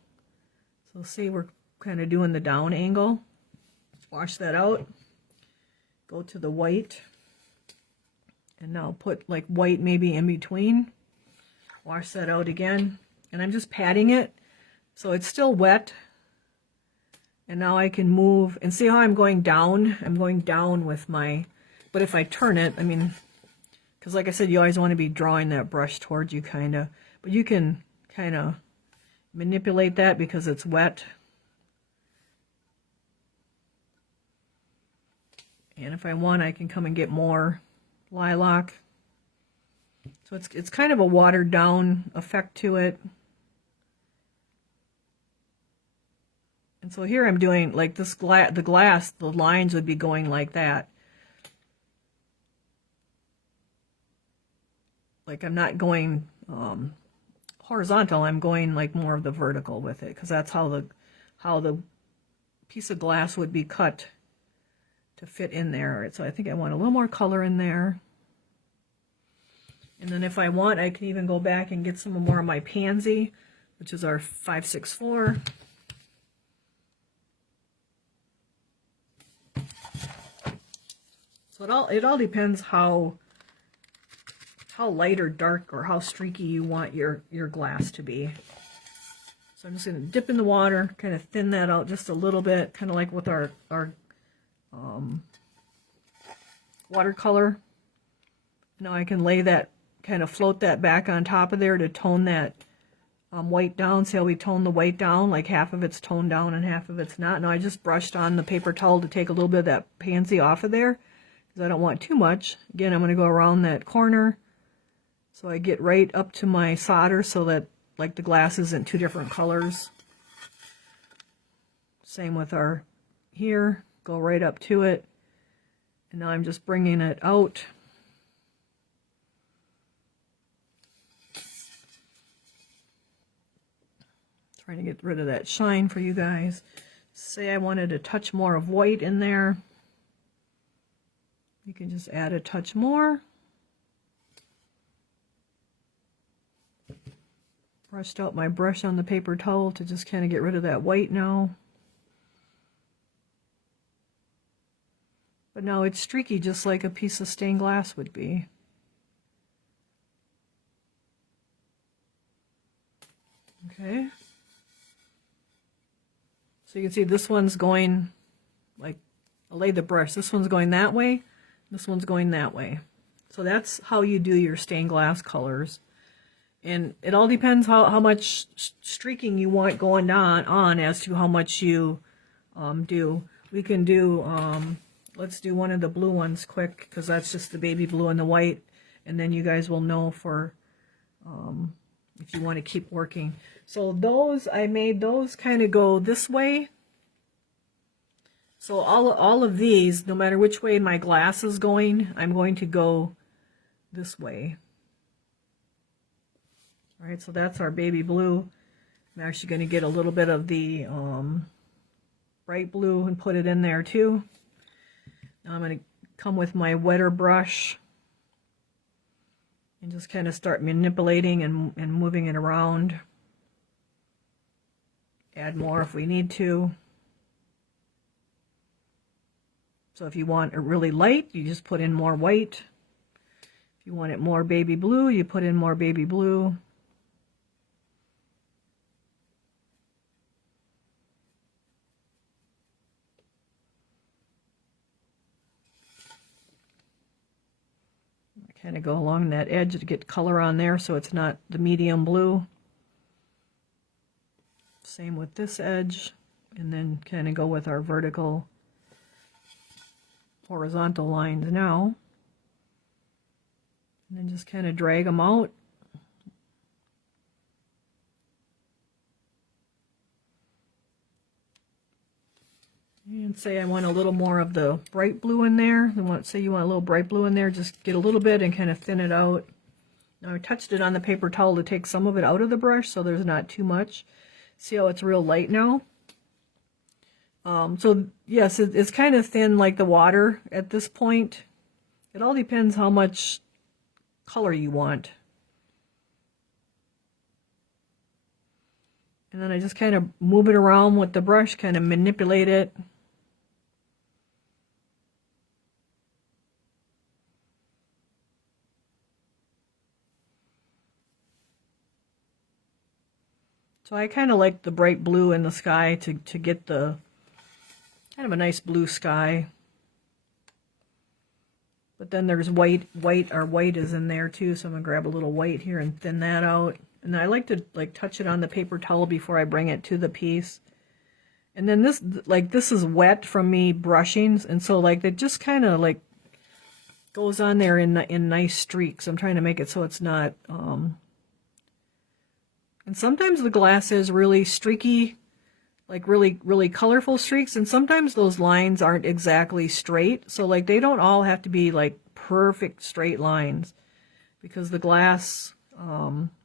So see, we're kind of doing the down angle. Wash that out. Go to the white. And now put like white maybe in between. Wash that out again. And I'm just patting it so it's still wet. And now I can move and see how I'm going down. I'm going down with my, but if I turn it, I mean, because like I said, you always want to be drawing that brush towards you kind of, but you can kind of manipulate that because it's wet. And if I want, I can come and get more lilac. So it's kind of a watered down effect to it. And so here I'm doing like this the glass, the lines would be going like that. Like I'm not going horizontal, I'm going like more of the vertical with it, because that's how the piece of glass would be cut to fit in there. So I think I want a little more color in there. And then if I want, I can even go back and get some more of my pansy, which is our 564. So it all depends how light or dark or how streaky you want your glass to be. So I'm just going to dip in the water, kind of thin that out just a little bit, kind of like with our watercolor. Now I can lay that, kind of float that back on top of there to tone that white down. See how we tone the white down? Like half of it's toned down and half of it's not. Now I just brushed on the paper towel to take a little bit of that pansy off of there, because I don't want too much. Again, I'm going to go around that corner so I get right up to my solder so that like the glass isn't two different colors. Same with our here, go right up to it. And now I'm just bringing it out. Trying to get rid of that shine for you guys. Say I wanted a touch more of white in there. You can just add a touch more. Brushed out my brush on the paper towel to just kind of get rid of that white now. But now it's streaky just like a piece of stained glass would be. Okay. So you can see this one's going, like, I'll lay the brush. This one's going that way. This one's going that way. So that's how you do your stained glass colors. And it all depends how much streaking you want going on as to how much you do. We can do, let's do one of the blue ones quick, because that's just the baby blue and the white. And then you guys will know for if you want to keep working. So those, I made those kind of go this way. So all of these, no matter which way my glass is going, I'm going to go this way. All right, so that's our baby blue. I'm actually going to get a little bit of the bright blue and put it in there too. Now I'm going to come with my wetter brush and just kind of start manipulating and moving it around. Add more if we need to. So if you want it really light, you just put in more white. If you want it more baby blue, you put in more baby blue. Kind of go along that edge to get color on there so it's not the medium blue. Same with this edge, and then kind of go with our vertical horizontal lines now. And then just kind of drag them out. And say I want a little more of the bright blue in there. Say you want a little bright blue in there, just get a little bit and kind of thin it out. Now I touched it on the paper towel to take some of it out of the brush so there's not too much. See how it's real light now? So yes, it's kind of thin like the water at this point. It all depends how much color you want. And then I just kind of move it around with the brush, kind of manipulate it. So I kind of like the bright blue in the sky to get the kind of a nice blue sky. But then there's white, our white is in there too, so I'm going to grab a little white here and thin that out. And I like to touch it on the paper towel before I bring it to the piece. And then this is wet from me brushing, and so it just kind of goes on there in nice streaks. I'm trying to make it so it's not and sometimes the glass is really streaky, like really colorful streaks, and sometimes those lines aren't exactly straight. So they don't all have to be perfect straight lines, because the glass,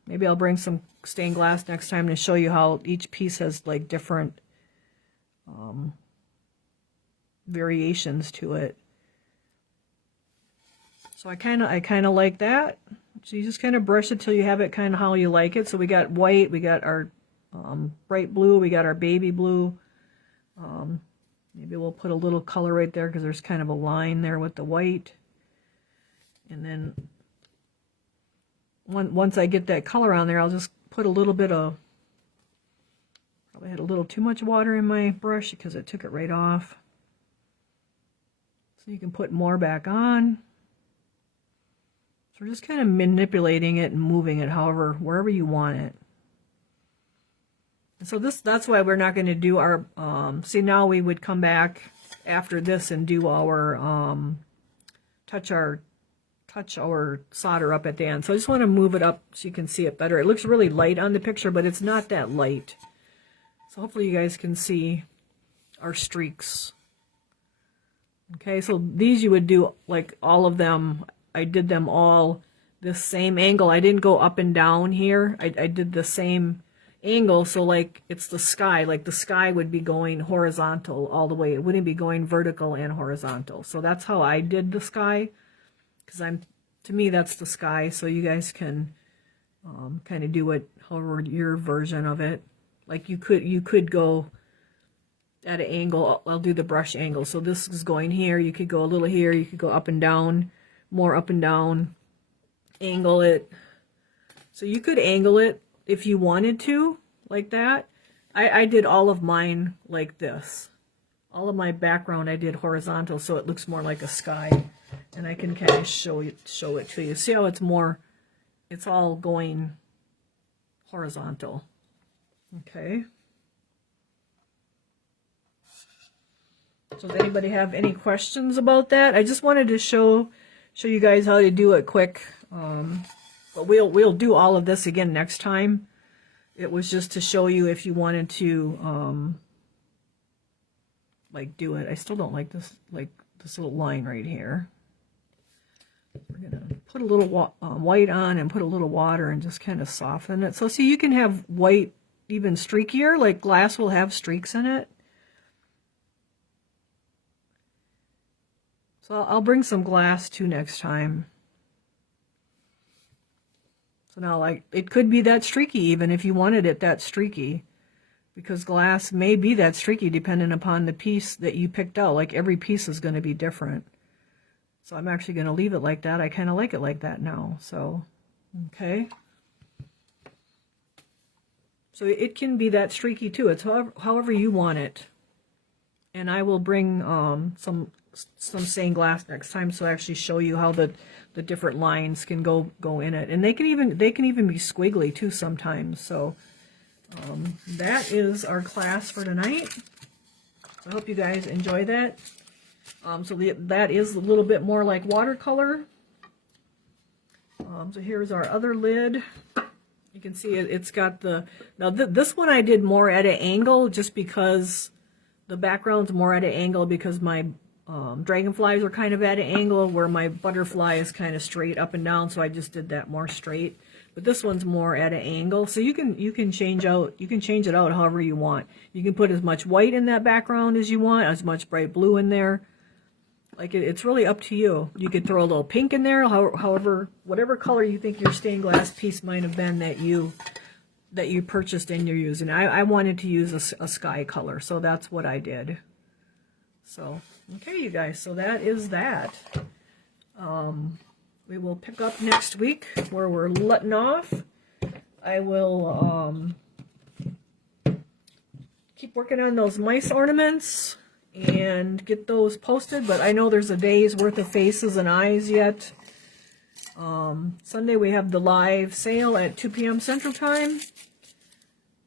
maybe I'll bring some stained glass next time to show you how each piece has different variations to it. So I kind of like that. So you just kind of brush it till you have it kind of how you like it. So we got white, we got our bright blue, we got our baby blue. Maybe we'll put a little color right there because there's kind of a line there with the white. And then once I get that color on there, I'll just put a little bit of, probably had a little too much water in my brush because it took it right off. So you can put more back on. So we're just kind of manipulating it and moving it wherever you want it. And so that's why we're not going to do our, see, now we would come back after this and do our touch our solder up at the end. So I just want to move it up so you can see it better. It looks really light on the picture, but it's not that light. So hopefully you guys can see our streaks. Okay, so these you would do like all of them. I did them all this same angle. I didn't go up and down here. I did the same angle, so like it's the sky. Like the sky would be going horizontal all the way. It wouldn't be going vertical and horizontal. So that's how I did the sky, because to me that's the sky. So you guys can kind of do it however your version of it. Like you could go at an angle. I'll do the brush angle. So this is going here. You could go a little here. You could go up and down, more up and down. Angle it. So you could angle it if you wanted to, like that. I did all of mine like this. All of my background I did horizontal, so it looks more like a sky. And I can kind of show it to you. See how it's all going horizontal. Okay. So does anybody have any questions about that? I just wanted to show you guys how to do it quick. But we'll do all of this again next time. It was just to show you if you wanted to like do it. I still don't like this little line right here. We're gonna put a little white on and put a little water and just kind of soften it. So see, you can have white even streakier, like glass will have streaks in it. So I'll bring some glass too next time. So now, like, it could be that streaky even if you wanted it that streaky, because glass may be that streaky depending upon the piece that you picked out. Like every piece is going to be different. So I'm actually going to leave it like that. I kind of like it like that now. So, okay. So it can be that streaky too. It's however you want it. And I will bring some stained glass next time, so I actually show you how the different lines can go in it, and they can even be squiggly too sometimes. So that is our class for tonight. So I hope you guys enjoy that. So that is a little bit more like watercolor. So here's our other lid. You can see it's got this one I did more at an angle, just because the background's more at an angle, because my dragonflies are kind of at an angle where my butterfly is kind of straight up and down, so I just did that more straight. But this one's more at an angle, so you can change it out however you want. You can put as much white in that background as you want, as much bright blue in there. Like it's really up to you. You could throw a little pink in there, however, whatever color you think your stained glass piece might have been that you purchased and you're using. I wanted to use a sky color, so that's what I did. So, okay, you guys, so that is that. We will pick up next week where we're letting off. I will keep working on those mice ornaments and get those posted, but I know there's a day's worth of faces and eyes yet. Sunday we have the live sale at 2 p.m. Central Time.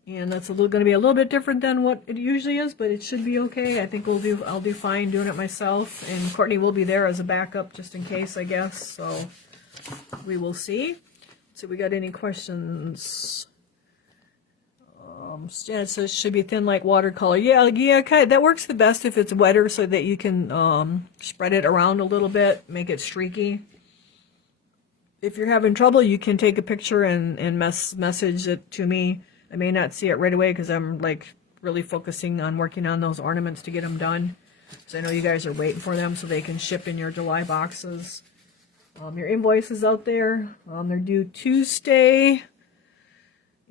And that's going to be a little bit different than what it usually is, but it should be okay. I think I'll do fine doing it myself, and Courtney will be there as a backup just in case, I guess. So we will see. So we got any questions? Janet says should be thin like watercolor. Yeah, kind of, that works the best if it's wetter, so that you can spread it around a little bit, make it streaky. If you're having trouble, you can take a picture and message it to me. I may not see it right away because I'm like really focusing on working on those ornaments to get them done. So I know you guys are waiting for them so they can ship in your July boxes. Your invoice is out there. They're due Tuesday.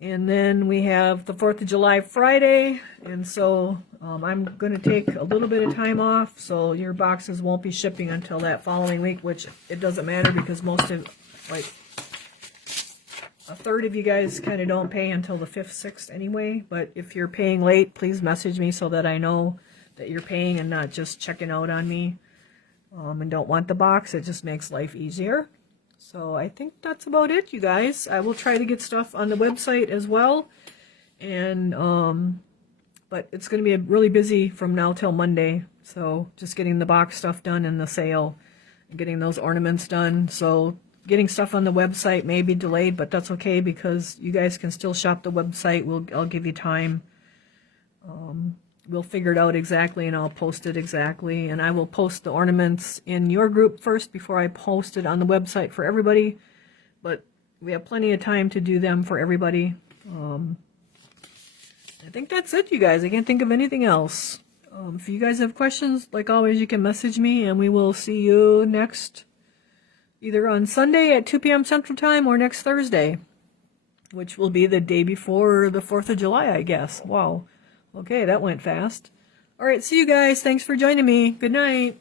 And then we have the 4th of July Friday. And so I'm going to take a little bit of time off. So your boxes won't be shipping until that following week, which it doesn't matter because most of, like, a third of you guys kind of don't pay until the 5th, 6th anyway. But if you're paying late, please message me so that I know that you're paying and not just checking out on me and don't want the box. It just makes life easier. So I think that's about it, you guys. I will try to get stuff on the website as well. And but it's going to be really busy from now till Monday. So just getting the box stuff done and the sale getting those ornaments done. So getting stuff on the website may be delayed, but that's okay because you guys can still shop the website. I'll give you time. We'll figure it out exactly, and I'll post it exactly. And I will post the ornaments in your group first before I post it on the website for everybody. But we have plenty of time to do them for everybody. I think that's it, you guys. I can't think of anything else. If you guys have questions, like always, you can message me, and we will see you next, either on Sunday at 2 p.m. Central Time or next Thursday, which will be the day before the 4th of July, I guess. Wow. Okay, that went fast. All right, see you guys. Thanks for joining me. Good night.